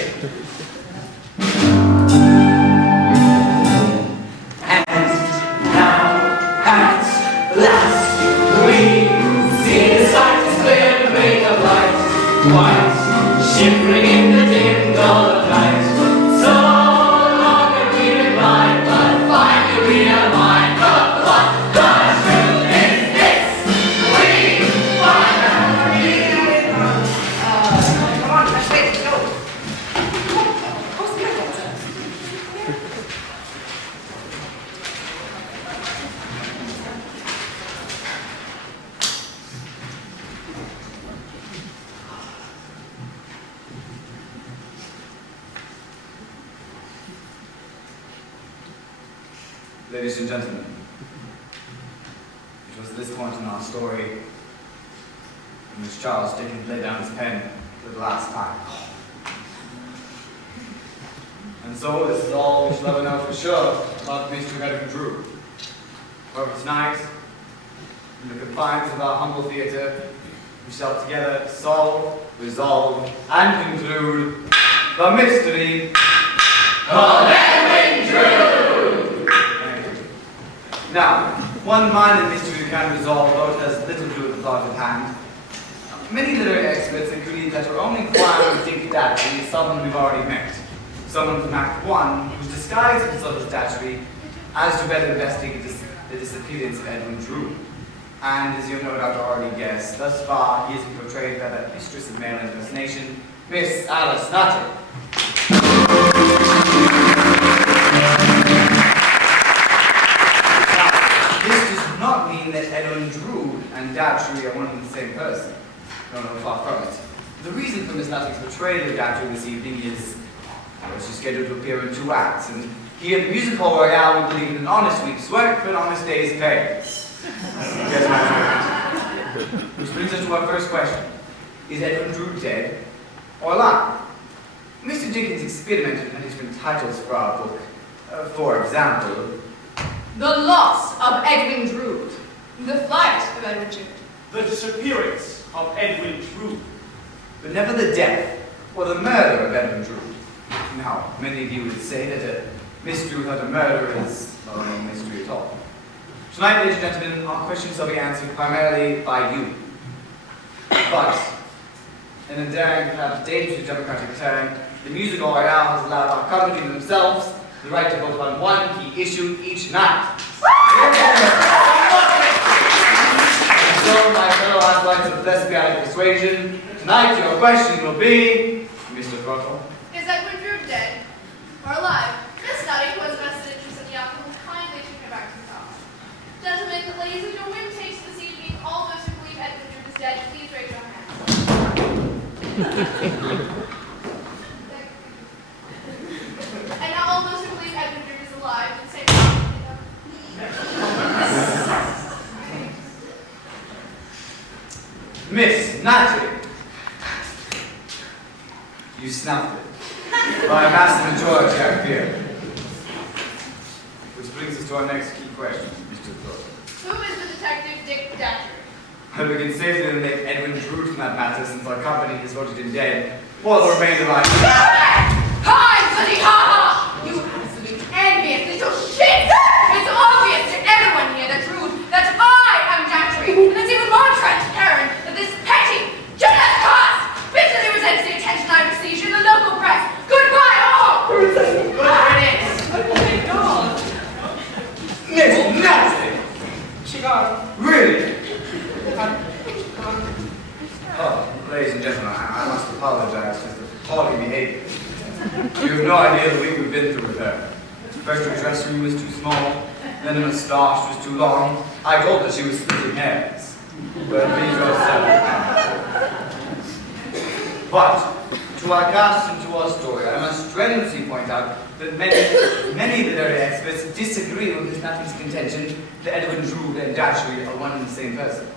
At last, we see the sight is clear, the ring of light, white, shivering in the dim dull of night. So long have we been blind, but finally we are mine. The truth is this, we finally. Come on, let's wait, go. What's the matter? Ladies and gentlemen, it was at this point in our story in which Charles Dickens laid down his pen for the last time. And so this is all we shall ever know for sure about Mr. Edwin Drood. However, tonight, in the confines of our humble theatre, we shall together solve, resolve, and conclude the mystery of Edwin Drood! Now, one minor mystery we can resolve, though it has little to do with the plot at hand. Many literary experts agree that our only crime with Dick Datchery is someone we've already met. Someone from Act 1 who's disguised himself as Datchery as to better investigate the disappearance of Edwin Drood. And as you no doubt already guessed, thus far he is portrayed by that mistress of male impersonation, Miss Alice Nutty. This does not mean that Edwin Drood and Datchery are one and the same person. No, far from it. The reason for Miss Nutty's portrayal of Datchery this evening is she's scheduled to appear in 2 acts, and here at the Music Hall Royale we believe in an honest week's work for an honest day's pay. Which brings us to our first question. Is Edwin Drood dead or alive? Mr. Dickens experimented with many different titles for our book. For example, The Loss of Edwin Drood. The Flight of Edwin Drood. The Disappearance of Edwin Drood. but never the death or the murder of Edwin Drood. Now, many of you would say that a mystery without a murder is, well, no mystery at all. Tonight, ladies and gentlemen, our questions shall be answered primarily by you. But, in a daring, perhaps dangerously democratic turn, the Music Hall Royale has allowed our company themselves the right to vote on one key issue each night. So, my fellow acolytes of lesbianic persuasion, tonight your question will be, Mr. Throttle. Is Edwin Drood dead or alive? Miss Nutty, who has a vested interest in the outcome, will kindly take me back to the house. Gentlemen, ladies, if your whim takes this evening, all those who believe Edwin Drood is dead, please raise your hands. And now all those who believe Edwin Drood is alive, and say Miss Nutty. You snuffed it. By a massive majority, I fear. Which brings us to our next key question, Mr. Thorpe. who is the detective Dick Datchery? Well, we can safely eliminate Edwin Drood from that matter since our company has voted him dead, while the remainder of our... Hi, bloody ha-ha! You absolute envious little shit! It's obvious to everyone here that I am Datchery, and it's even more transparent that this petty, jealous cast bitterly resents the attention I receive in the local press. Goodbye, all! Good riddance! Thank God! Miss Nutty! She gone. Really? Oh, ladies and gentlemen, I must apologize for the appalling behavior. You have no idea the week we've been through with her. First her dressing room was too small, then her moustache was too long. I told her she was splitting hairs. But please don't But, to our cast and to our story, I must strenuously point out that many literary experts disagree with Miss Nutty's contention that Edwin Drood and Datchery are one and the same person.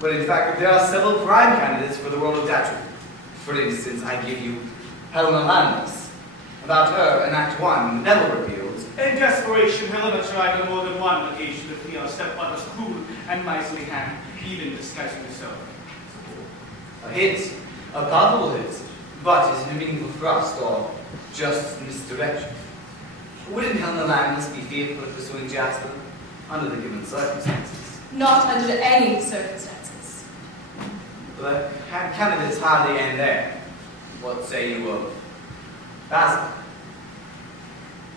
But in fact, there are several prime candidates for the role of Datchery. For instance, I give you Helena Landis. About her, in Act 1, Neville reveals, In desperation, Helena tried on more than one occasion to flee her stepmother's cruel and miserly hand, even disguising herself. a hint, a palpable hint, but is it a meaningful thrust or just misdirection? Wouldn't Helena Landis be fearful of pursuing Jasper under the given circumstances? Not under any circumstances. The candidates hardly end there. What say you of Basil?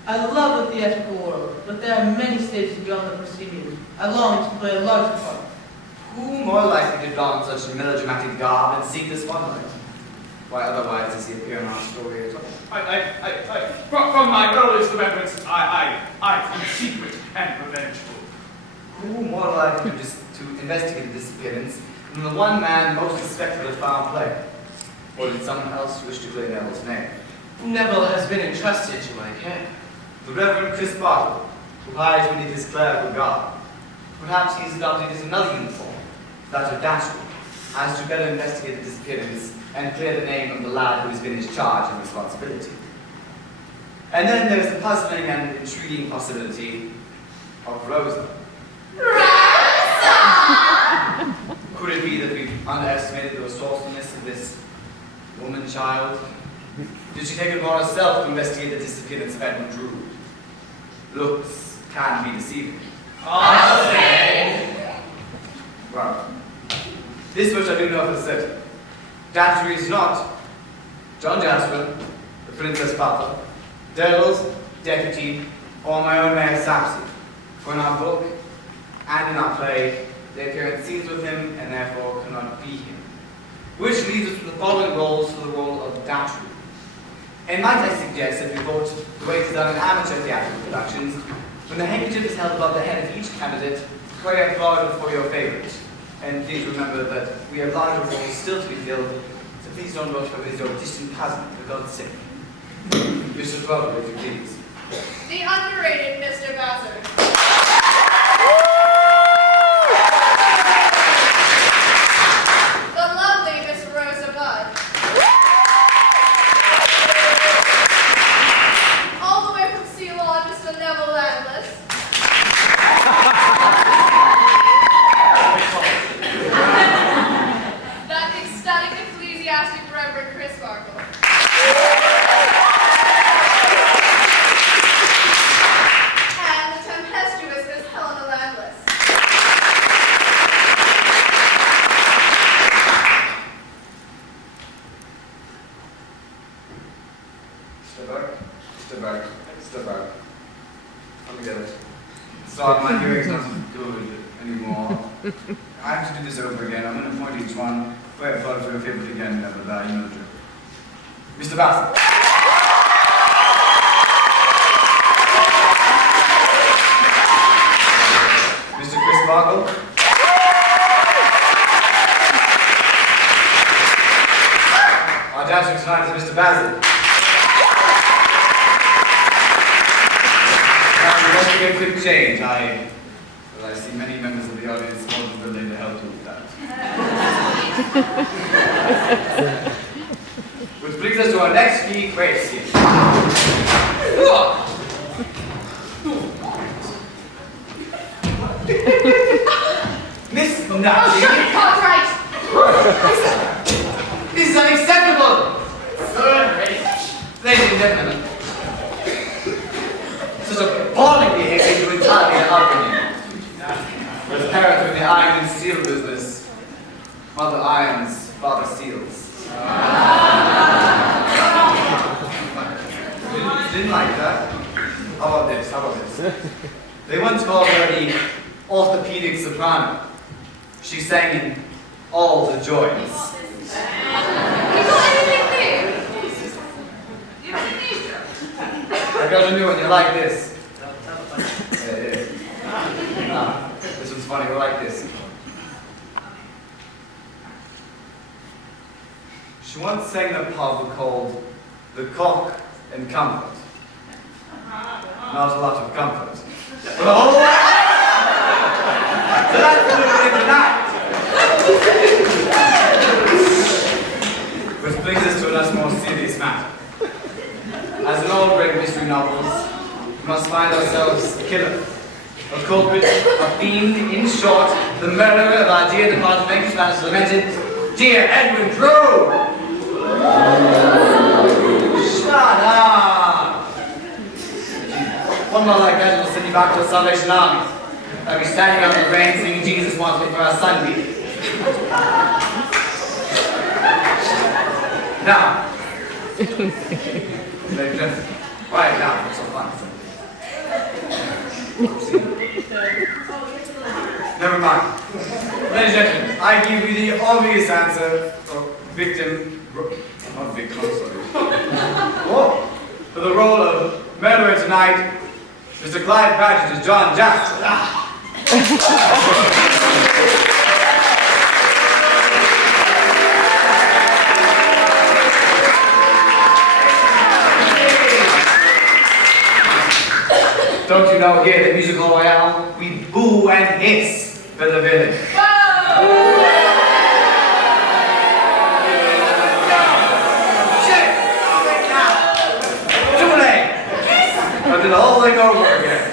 I love the theatrical world, but there are many stages beyond the proscenium. I long to play a larger part. Who more likely to don such melodramatic garb and seek the spotlight? Why otherwise does he appear in our story at all? From my earliest remembrance, I'm secret and revengeful. Who more likely to investigate the disappearance than the one man most suspected of foul play? Or did someone else wish to clear Neville's name? Neville has been entrusted to my care. The Reverend Chris Bartle, who hides beneath his clerical garb. Perhaps he is adopting as another uniform, that of Datchery, as to better investigate the disappearance and clear the name of the lad who has been his charge and responsibility. And then there's the puzzling and intriguing possibility of Rosa. Grandson! Could it be that we've underestimated the resourcefulness of this woman child? Did she take it upon herself to investigate the disappearance of Edwin Drood? Looks can be deceiving. I'll say. Well, this much I do know for certain. Datchery is not John Jasper, the Princess Papa, Durdles, Deputy, or my own Mayor Sapsy. For in our book and in our play, they appear in scenes with him and therefore cannot be him. Which leads us to the following roles for the role of Datchery. And might I suggest that we vote the way it's done in amateur theatrical productions, when the handkerchief is held above the head of each candidate, pray applaud for your favorite. And please remember that we have larger roles still to be filled, so please don't vote for his your distant cousin, for God's sake. Mr. Butler, if you please. The underrated Mr. Bowser. The lovely Miss Rosa Budd. All the way from Ceylon, Mr. Neville Landless. That ecstatic ecclesiastic Reverend Chris Markle. And the tempestuous Miss Helena Landless. Step back, step back, step back. Let me get it. Sorry, my hearing's not good anymore. I have to do this over again. I'm going to point each one. Pray applaud for your favorite again, never die, you know the drill. Mr. Bassett. Mr. Chris Barkle. Our dancer tonight is Mr. Bassett. Now, we want to make a quick change. I see many members of the audience more than willing to help you with that. Which brings us to our next key grave scene. Miss Nutty! Cartwright! This is unacceptable! Ladies and gentlemen, such appalling behavior to entirely upbringing. With parents in the iron and steel business, mother irons, father steals. Didn't like that? How about this? They once called her the orthopedic soprano. She sang in all the joints. You got anything new? You have amnesia? I got a new one, you like this? Yeah, it is. This one's funny, we like this. She once sang a pub called The Cock and Comfort. Not a lot of comfort. But a whole lot! So that's the living tonight! Which brings us to a much more serious matter. As in all great mystery novels, we must find ourselves a killer, a culprit, a fiend, in short, the murderer of our dear departed English master lamented, dear Edwin Drood! Shut up! One more like that will send you back to the Salvation Army. I'll be standing out in the rain singing Jesus wants me for a Sunday. Now, quiet down, it's so fun. Never mind. Ladies and gentlemen, I give you the obvious answer for not victim, I'm sorry. Oh, for the role of murderer tonight, Mr. Clyde Paget is John Jackson. Don't you know here at Musical Royale, we boo and hiss for the villain. Too late! I did the whole thing over again.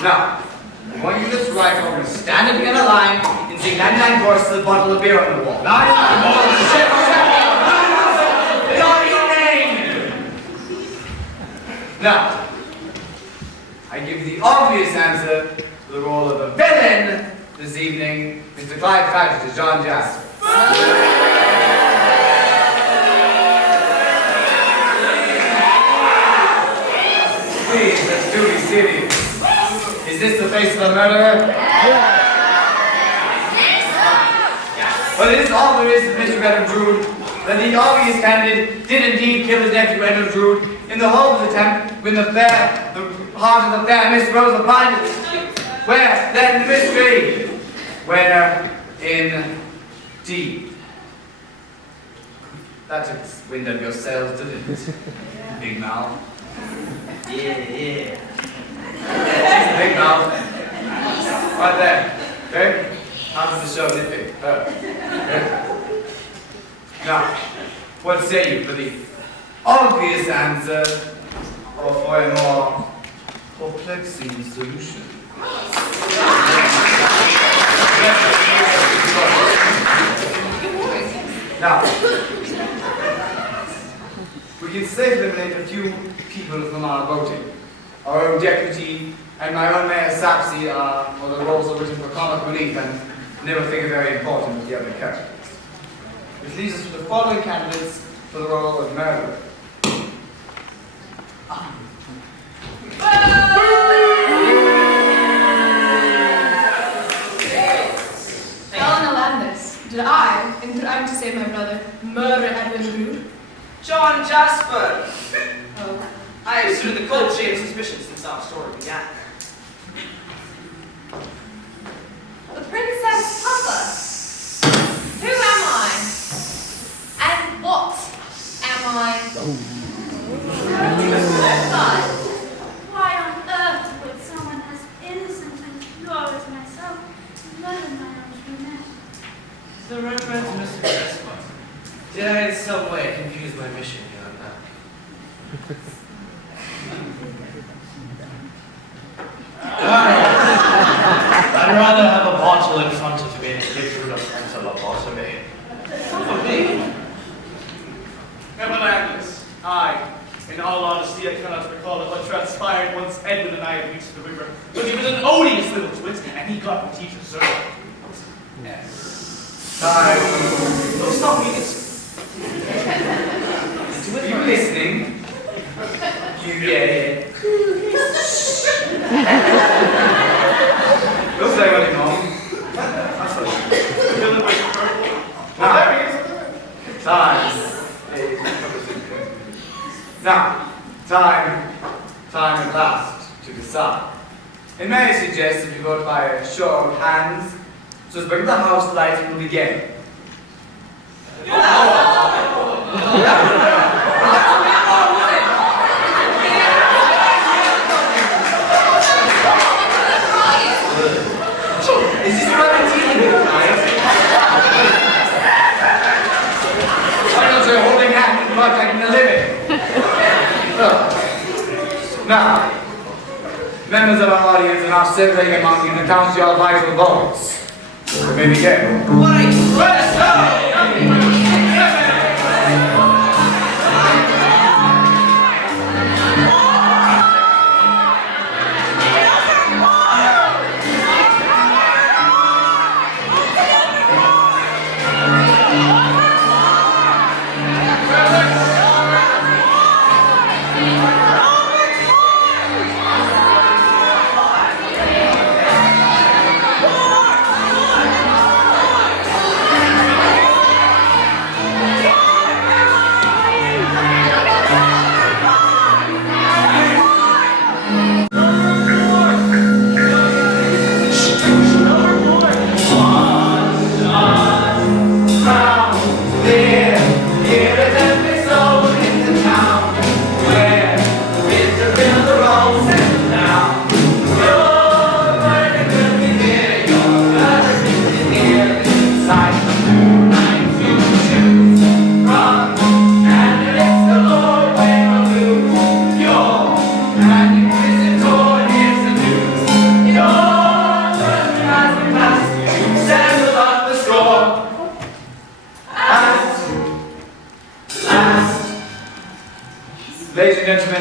Now, I want you to write over and stand up in a line and sing 99 courses of a bottle of beer on the wall. 99 courses! Not your name! Now, I give you the obvious answer to the role of the villain this evening, Mr. Clive Patrick as John Jasper. Please, let's do be serious. Is this the face of a murderer? Well, it is all there is to Mr. Edwin Drood, that the obvious candidate did indeed kill his nephew Edwin Drood in the hope of attempt when the heart of the fair Miss Rosa blinded. Where, then, the mystery? Where, indeed? That took wind out of yourselves, didn't it? Big mouth. Yeah. Big mouth. Right there. Okay? After the show, did they? Okay. Now, what say you for the obvious answer or for a more perplexing solution? Now, we can safely eliminate a few people from our voting. Our own deputy and my own Mayor Sapsy are, well, the roles are written for comic relief and never figure very important with the other characters. Which leaves us with the following candidates for the role of murderer. Eleanor Landis, did I, in trying to save my brother, murder Edwin Drood? John Jasper! Oh. I have stood in the cold shade of suspicion since our story began. The Princess Papa. Who am I? And what am I? But why on earth would someone as innocent and pure as myself murder my own brunette? The Reverend Mr. Jasper, did I in some way confuse my mission here on earth? I'd rather have a bottle in front of me and get rid of mental lobotomy. For me? Everlandis, in all honesty, I cannot recall what transpired once Edwin and I had reached the river, but he was an odious little twit, and he got what he deserved. Yes. Don't stop me. Are you listening? You get it. Looks like what you know. Now, time. Now, time at last to decide. It may suggest that you vote by a show of hands, so as bring the house lights will begin. Is this what I'm dealing with, right? Why don't you holding hands and not taking the living? Now, members of our audience are now circulating among you to count your vital votes. We may begin. Let's go!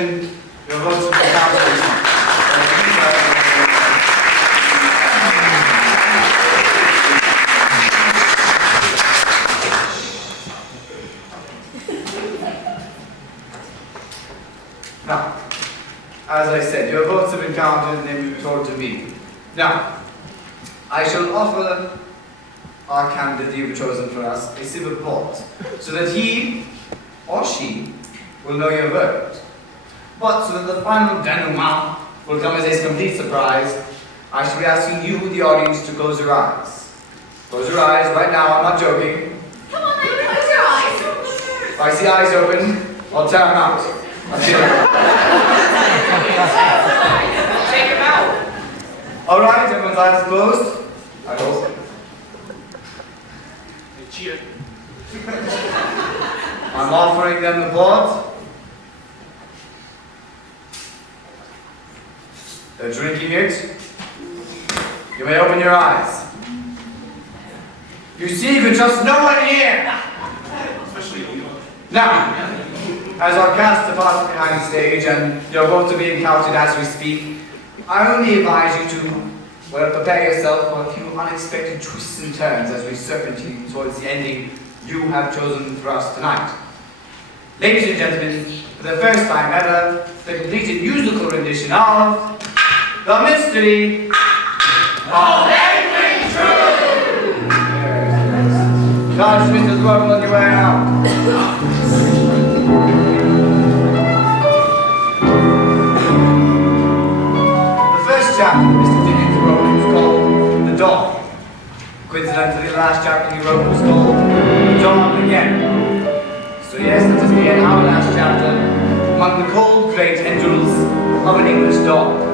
attention, your votes will be counted. Now, as I said, your votes have been counted and then returned to me. Now, I shall offer our candidate you've chosen for us a civil port, so that he or she will know your verdict. But so that the final denouement will come as a complete surprise, I shall be asking you, the audience, to close your eyes. Close your eyes right now, I'm not joking. Come on, then, close your eyes. If I see eyes open, I'll tear them out. Take him out. Alright, everyone's eyes closed. I hope. Cheer. I'm offering them the port. They're drinking it. You may open your eyes. You see, you can trust no one here. Especially you. Now, as our cast departs behind the stage and your votes are being counted as we speak, I only advise you to, well, prepare yourself for a few unexpected twists and turns as we serpentine towards the ending you have chosen for us tonight. Ladies and gentlemen, for the first time ever, the completed musical rendition of The Mystery of Edwin Drood! God, Mr. Dwarf, on your way out. The first chapter Mr. Dickens wrote was called The Dawn. Coincidentally, the last chapter he wrote was called The Dawn again. So yes, let us begin our last chapter among the cold, grey tendrils of an English dog.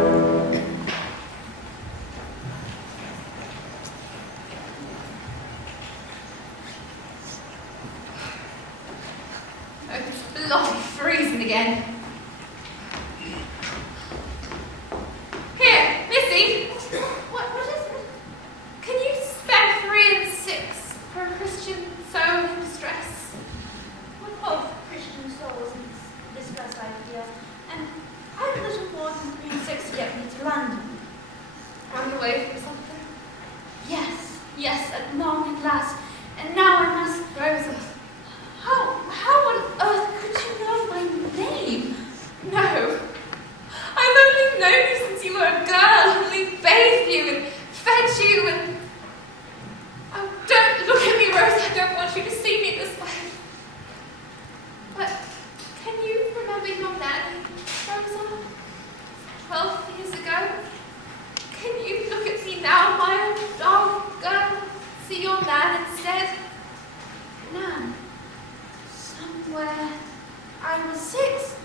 Oh, it's bloody freezing again. Here, Missy. What is it? Can you spare 3 and 6 for a Christian soul in distress? We're both Christian souls in distress, I fear, and I've a little more than 3 and 6 to get me to London. Run away from something? Yes, at long at last, and now I must... Rosa. How on earth could you know my name? No. I've only known you since you were a girl, only bathed you and fed you and... Oh, don't look at me, Rose. I don't want you to see me this way. But can you remember your nanny, Rosa? 12 years ago? Can you look at me now, my old dog girl? See your nan instead? Nan. Somewhere I was 6,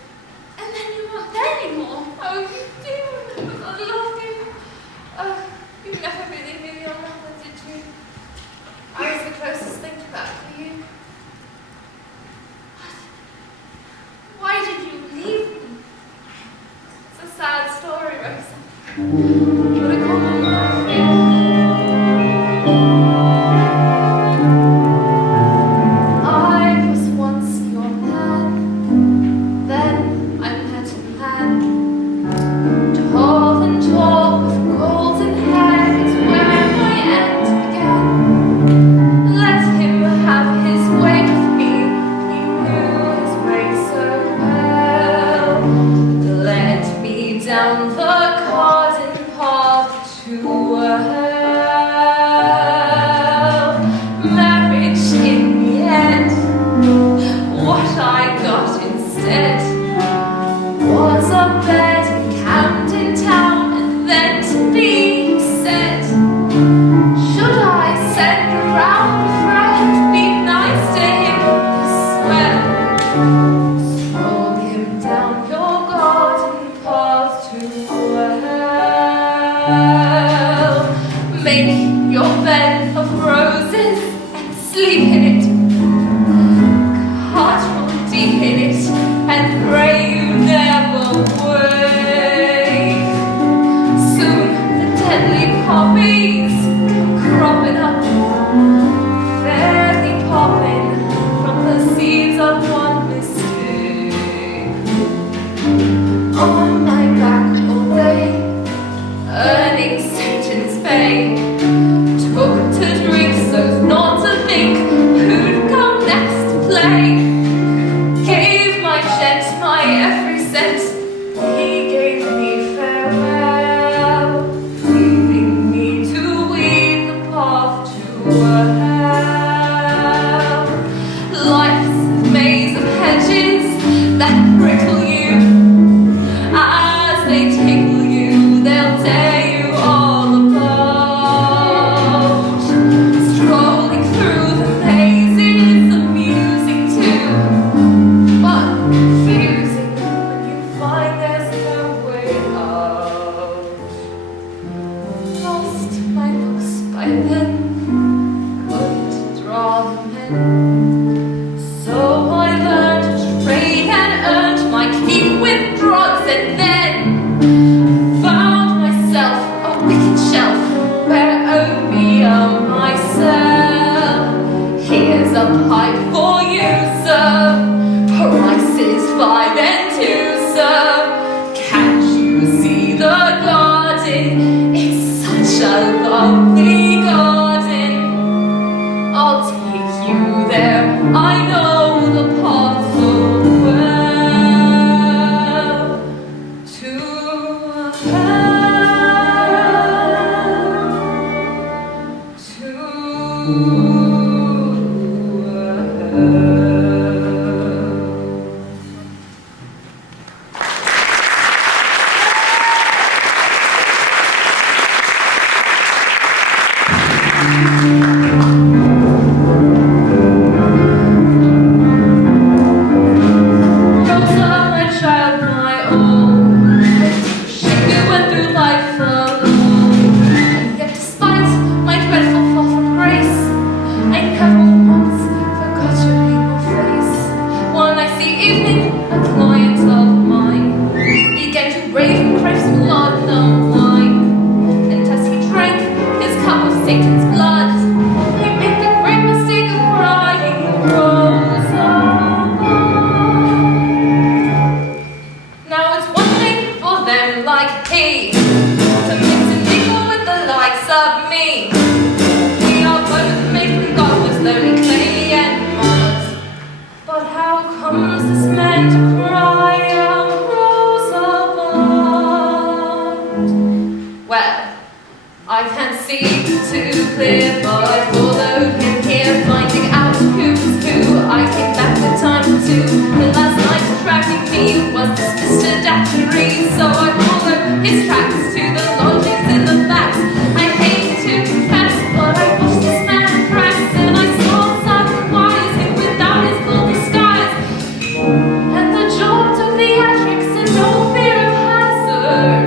and then you weren't there anymore. Oh, you do remember I loved you. Oh, you never really knew your mother, did you? I was the closest thing to that for you. Why did you leave me? It's a sad story, Rosa. But a common life thing. I was once your man, then I met a man. Tall and tall with golden hair is where my end began. Let him have his way with me, he knew his way so well. Led me down the garden path to hell. Marriage in the end, what I got instead was a bed in Camden Town, and then to me he said, should I send around a friend, be nice to him, I swear. Stroll him down your garden path to hell. Make your bed of roses and sleep in it. Heart deep in it and pray you never wake. Soon the deadly poppies come cropping up, fairly popping from the seeds of one mistake. Spain. Took to drink so as not to think who'd come next to play. Gave my gent my every cent. He gave me farewell, leaving me to weed the path to hell. Life's a maze of hedges that prickle you. As they tickle you, they'll tear you all apart. Strolling through the mazes, amusing too, but confusing when you find there's no way out. Lost my books by then, couldn't draw them in. So I learned to trade and earned my keep with drugs, and then found myself a wicked shelf where opium I sell. Here's a pipe for you, sir. Prices 5 and 2, sir. Can't you see the garden? It's such a lovely garden. I'll take you there. I know the path so well. To hell. To hell. Rosa, my child, my own. She went through life alone. And yet despite my dreadful fall from grace, I never once forgot your evil face. One icy evening, a client of mine began to rave and crave some laudanum wine. And as he drank his cup of Satan's blood, he made the great mistake of crying, Rosa. Now it's one thing for them like he to mix and mingle with the likes of me. We are both made from God with slowly clay and mud. But how comes this man to cry out Rosamond? Well, I can't see too clear, but I followed him here, finding out who's who. I came back with time to. The last night attracting me was this Mr. Datchery, so I followed his tracks to the lodgings in the flats. I hate to confess, but I watched this man press, and I saw Simon rising without his full disguise. And the job took theatrics and no fear of hazard.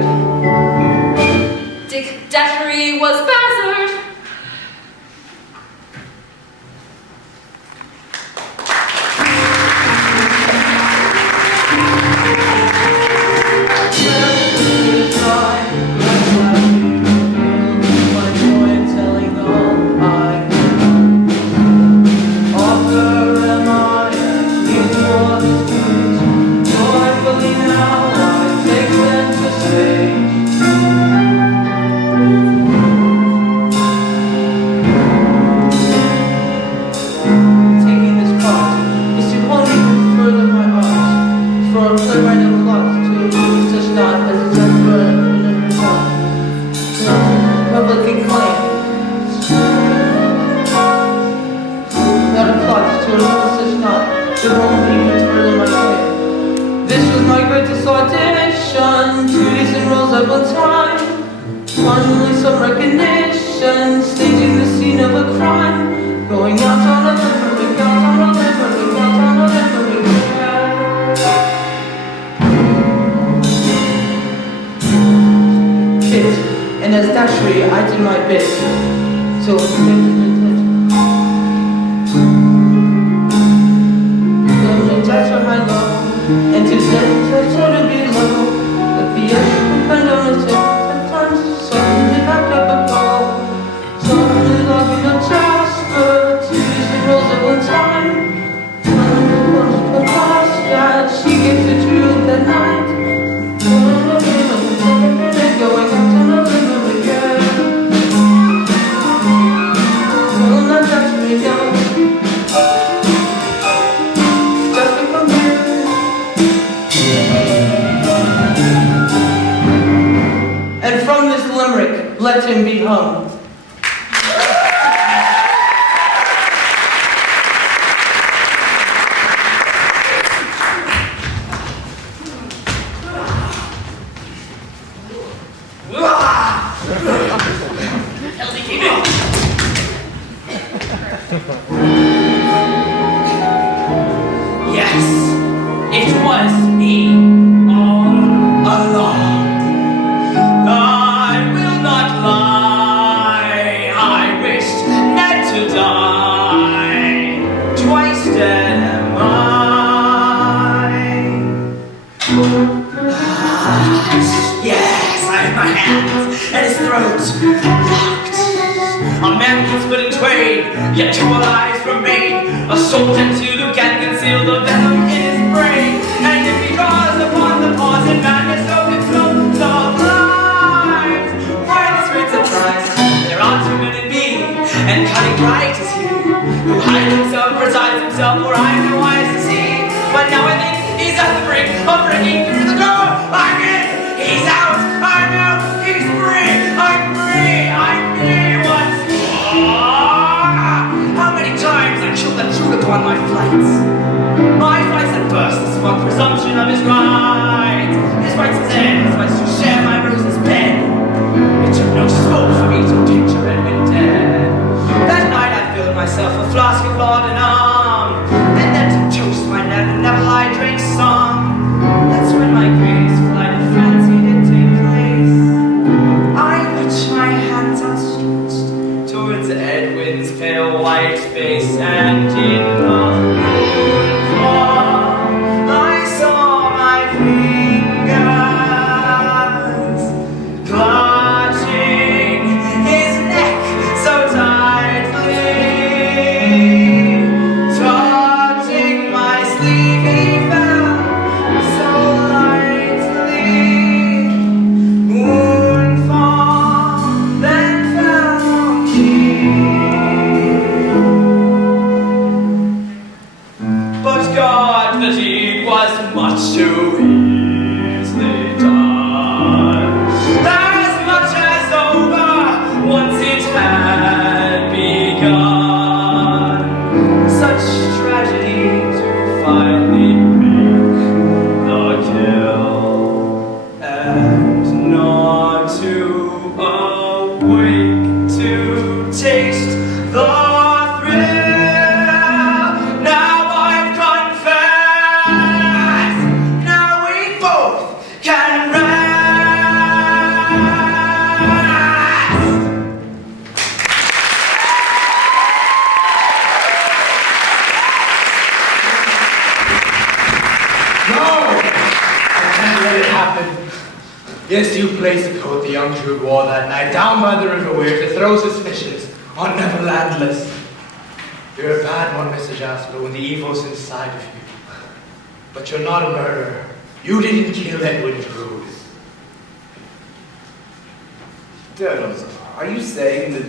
Dick Datchery was Bazzard. Taking this part is to hone even further my art, for a playwright of plot to use such not as a temporary result. Public acclaim. Not a plot to use such not to hone even further my claim. This was my greatest audition, 2 days in roles at one time. Finally some recognition, staging the scene of a crime. Going out on a limerick, out on a limerick, out on a limerick, Kit, and as Dashery, I did my bit. So, that's what I love, and to them, that's sort of below. But the other depend on the tip, sometimes suddenly back up a ball. Suddenly loving a Jasper, 2 days in roles at one time. She gets to Drood that night. Going out on a limerick again. be hung. Yes, it was me all along. I will not lie. I wished not to die. Twice dead am I. Yes, I have my hands and his throat locked. A man can split in twain, yet two lives remain. A soul and two can conceal the venom in his brain. And if he draws upon the pause in madness of his own lives, why this great surprise? There are too many me, and cunning right is he, who hides himself, presides himself, for I am no eyes to see. But now I think he's at the brink of breaking through the door. I'm in, he's out, I'm out, he's free, I'm free, I'm free once more. How many times I killed that Drood upon my flights? My flights at first, the smug presumption of his right. His rights is in, his rights to share my rose's bed. It took no smoke for me to picture Edwin dead. That night I filled myself a flask of laudanum, and then to toast my never lie drink song. That's when my greatest flight of fancy did take place. I watch my hands outstretched towards Edwin's pale white face, and in the moonfall I saw my fingers clutching his neck so tightly, touching my sleeve. He fell so lightly. Moonfall then fell on me. But God, that he was much too easily done. As much as over, once it had begun. Such tragedy to finally make the kill, and not to awake to taste the thrill. Now I've confessed, now we both can rest. No! I can't let it happen. Yes, you placed the coat the young Drood wore that night down by the river weir to throw suspicions on Neverlandless. You're a bad one, Mr. Jasper, when the evil's inside of you. But you're not a murderer. You didn't kill Edwin Drood. Turtles, are you saying that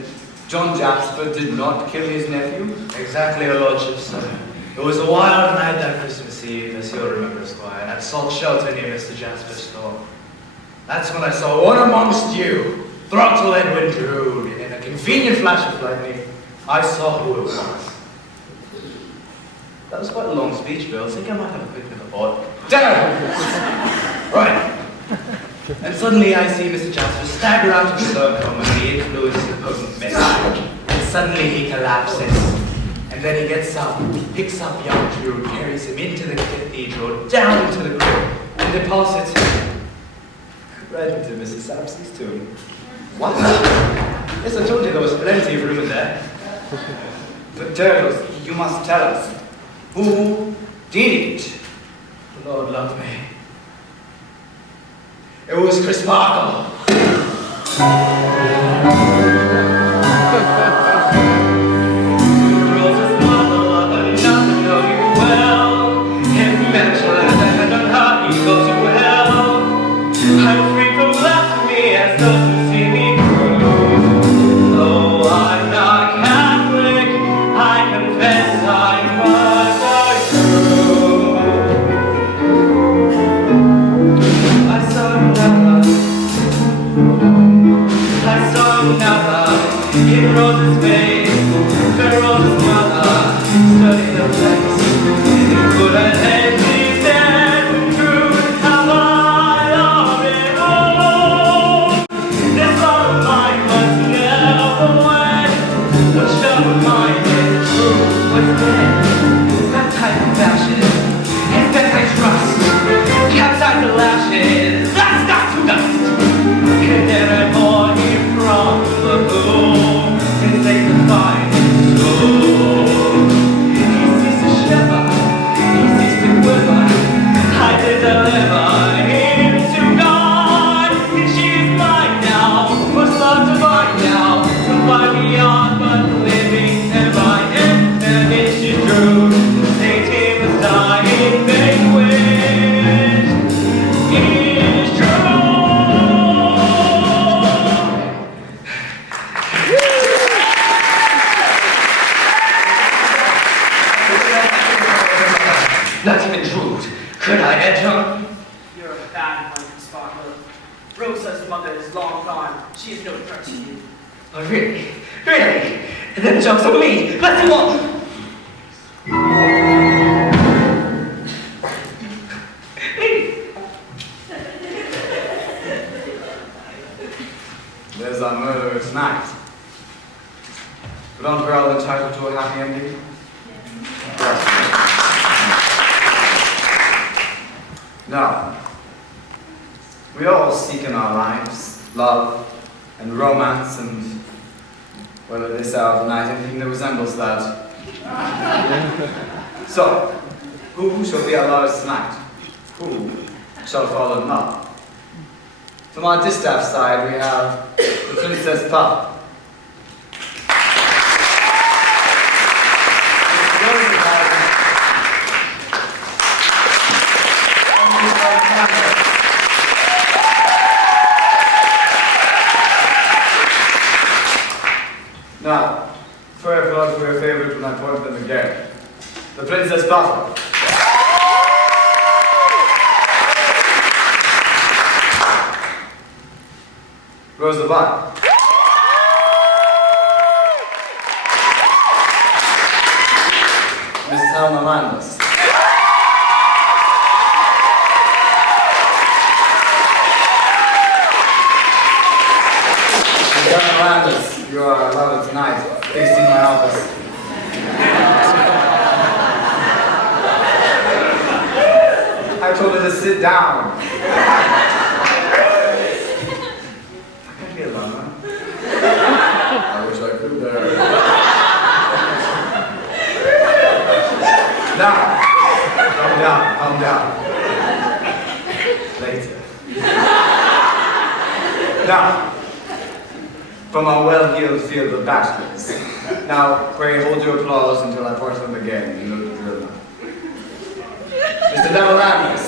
John Jasper did not kill his nephew? Exactly, your lordship, sir. It was a wild night that Christmas Eve, as you'll remember, Squire, at Salt Shelter near Mr. Jasper's store. That's when I saw one amongst you throttle Edwin Drood, and in a convenient flash of lightning, I saw who it was. That was quite a long speech, Bill. I think I might have a quick bit of thought. Damn! Right. And suddenly I see Mr. Jasper stagger out of the circle under the influence of potent mist. And suddenly he collapses. And then he gets up, picks up young Drood, carries him into the cathedral, down into the crypt, and deposits him right into Mrs. Sapsey's tomb. What? Yes, I told you there was plenty of room in there. But Turtles, you must tell us, who did it? The Lord love me. It was Chris Markle. brother in Rose's face. The Rose's mother studied the place. Couldn't ending Edwin Drood have I loved him all? This sort of mine must never wed. What show of mine is true was dead. That type of fashion, his death I trust. Capsized the lashes, that's dust to dust. And then I bore him from the boom and sanctified his soul. He ceased to shiver, he ceased to quiver. I did deliver him to God. And she is mine now, was loved divine now. To find beyond but living and right. And it is true, Saint he was dying vanquished. It is true. Not even Drood. Could I enter? You're a bad one, Sparkle. Rosa's mother is long gone. She is no threat to you. Oh, really? Really? Then the joke's on me. Let's go on. There's a murder tonight. But aren't we all entitled to a happy ending? Now, we all seek in our lives love and romance and, well, at this hour of the night, anything that resembles that. So, who shall be our lovers tonight? Who shall fall in love? From our distaff side, we have the Princess Puff. Now, for applause for your favorite when I point them again. The Princess Puff. Rose the Vine. Mrs. Helena Landis. Mrs. Landis, you are lovely tonight. Please see my office. I told her to sit down. I wish I could there. Now, calm down. Later. Now, from our well-heeled field of bachelors. Now, pray hold your applause until I point them again. You know the drill now. Mr. Neville Andrews.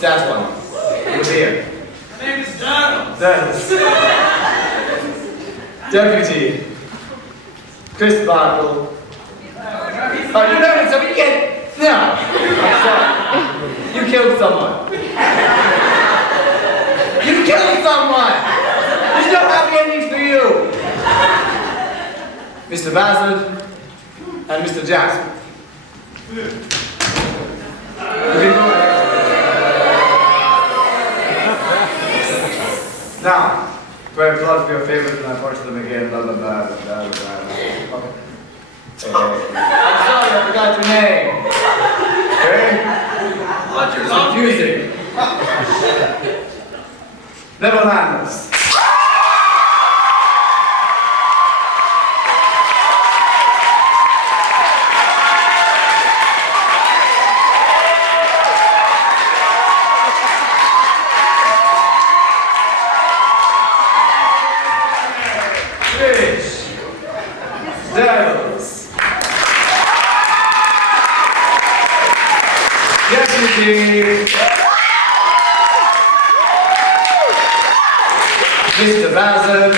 That one. Over here. My name is Donald. Dennis. Deputy. Chris Barkle. Oh, you know somebody get. No. I'm sorry. You killed someone. You killed someone! There's no happy endings for you! Mr. Bassett and Mr. Jackson. Now, for applause for your favorites, and I force them again, blah, blah, blah, blah, blah, blah. Okay. I'm sorry, I forgot your name. Okay? What's your It's love? confusing. Neville Landis. Devils. Deputy. Mr. Bassett.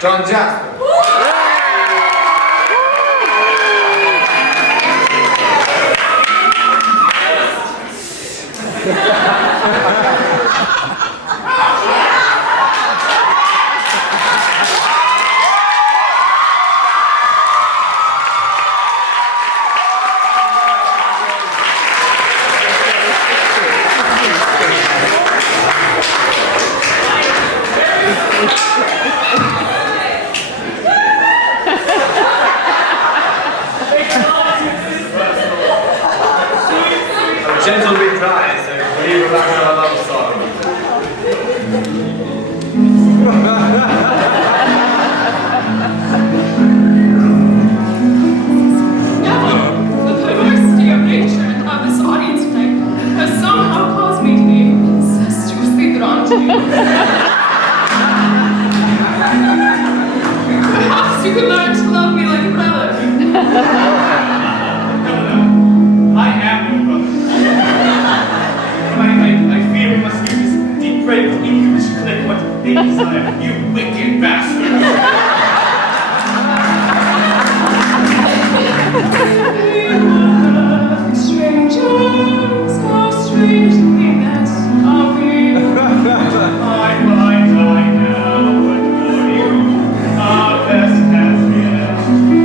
John Jasper. Gentle reprise, and we were back to our love song. The perversity of nature and of this audience tonight has somehow caused me to be incestuously drawn to you. Perhaps you could learn to love me like a brother. I am your brother. I fear we must give this depraved English clique what they desire. You wicked bastard! Strangers, how strangely met are we. I might die now, but for you, our best has yet to be.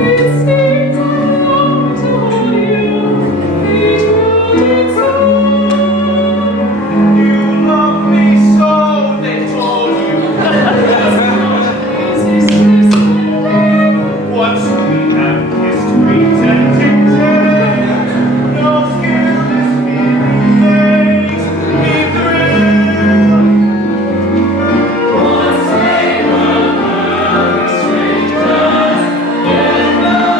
It seems I long to hold you, it will so. You love me so, they told you. Once we have kissed, pretended dead, no skilless feeling makes me thrill. Once they were perfect strangers, yet no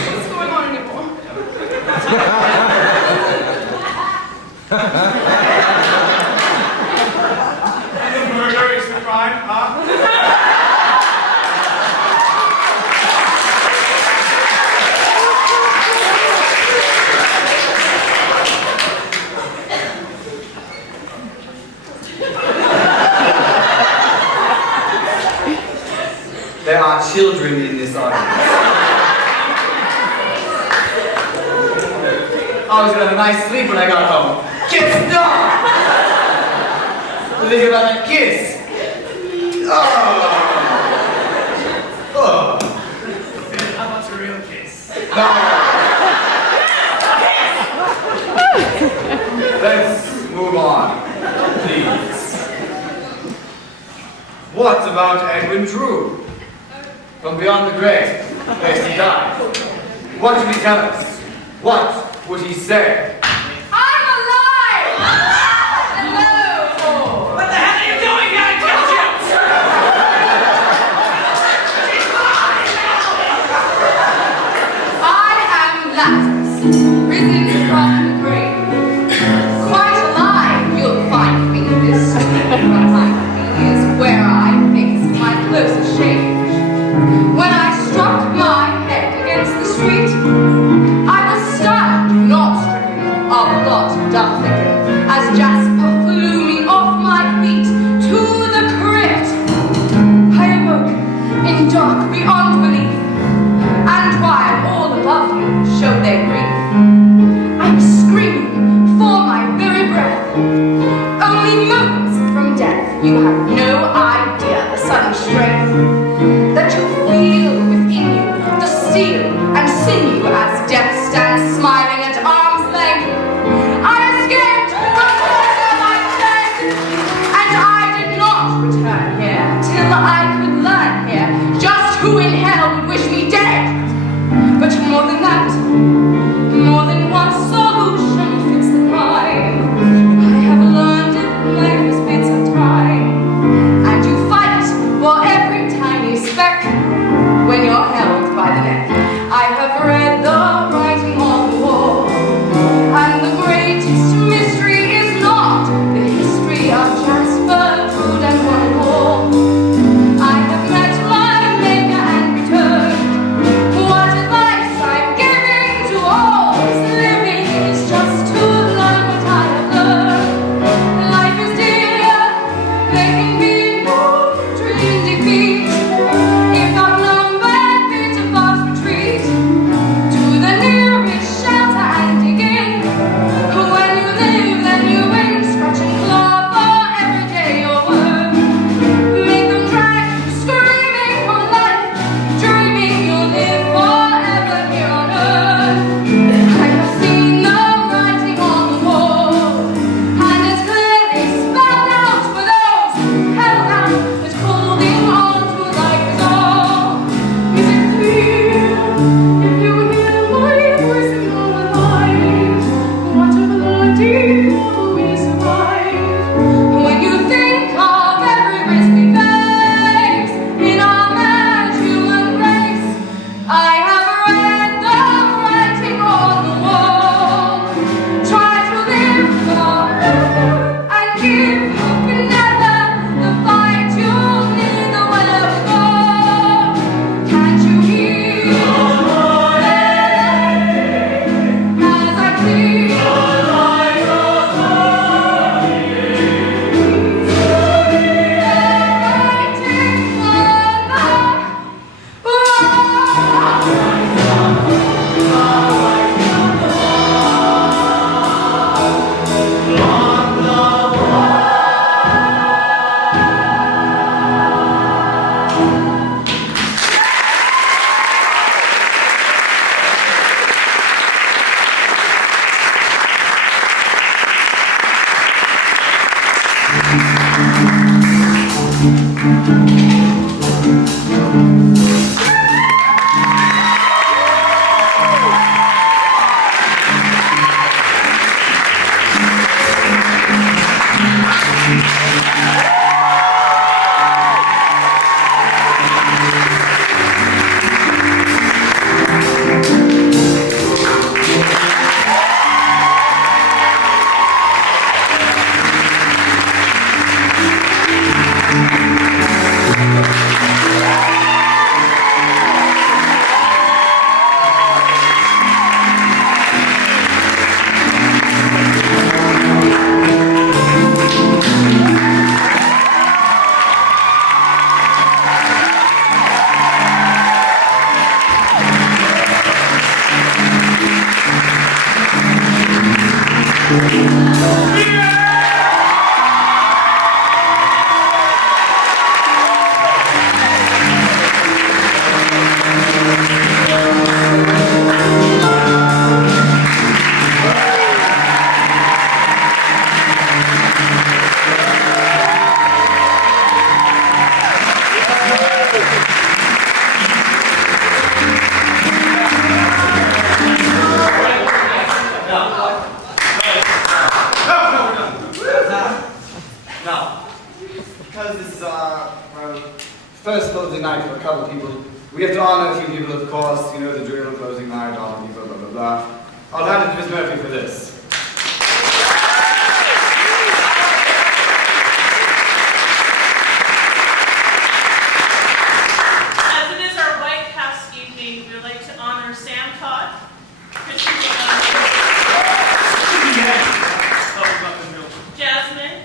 What's going on anymore? Murder is the crime, huh? There are children in this audience. I was gonna have a nice sleep when I got home. Kiss, no! Think about that kiss. Oh. Oh. How about a real kiss? No. Let's move on, please. What about Edwin Drood? From beyond the grave, place he died. What did he tell us? What would he say? I'm alive! Hello! What the hell are you doing here? I killed you! I am Lazarus, risen from the grave. Quite alive, you'll find me this street behind me is where I faced my closest shame. When I struck my head against the street, I was stunned, not stricken, a plot doth thicken, as Jasper flew me off my feet to the crypt. I awoke in dark beyond belief, and while all above you showed their grief, I was screaming for my very breath. Only moments from death, you have no idea the sudden strength that you feel within you, the steel and sinew as death stands smiling at arm's length. I escaped from where my fled, and I did not return here till I could learn here just who in hell would wish me dead. But more than that, more than one solution fits the crime. I have learned it, life is bids First closing night for a couple of people. We have to honor a few people, of course. You know the drill, closing night, honor people, blah, blah, blah. I'll hand it to Miss Murphy for this. As it is our White House evening, we would like to honor Sam Todd, Christian Jasmine,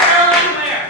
Caroline Ware,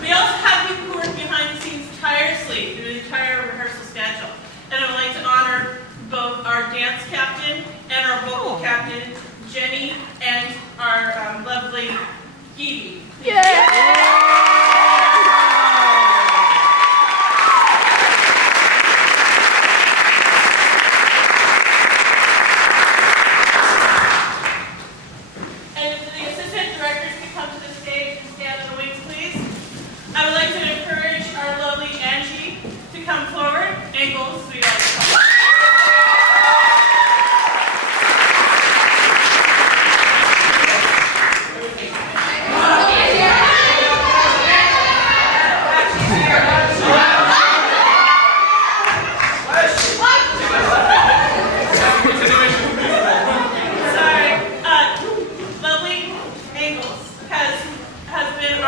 we also have people who work behind the scenes tirelessly through the entire rehearsal schedule. And I would like to honor both our dance captain and our vocal captain, Jenny, and our lovely Evie. And if the assistant directors could come to the stage and stand in the wings, please. I would like to encourage our lovely Angie to come forward. Angles, we like to come. Sorry, lovely Angles has been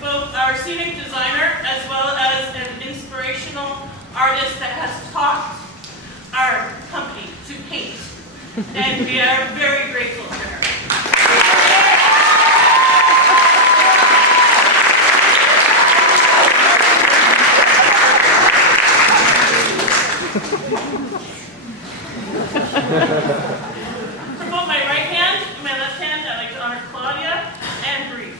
both our scenic designer as well as an inspirational artist that has taught our company to paint, and we are very grateful to her. For both my right hand and my left hand, I'd like to honor Claudia and Bree.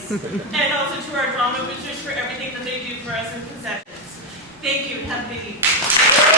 And also to our drama boosters for everything that they do for us in concessions. Thank you. Have a good evening.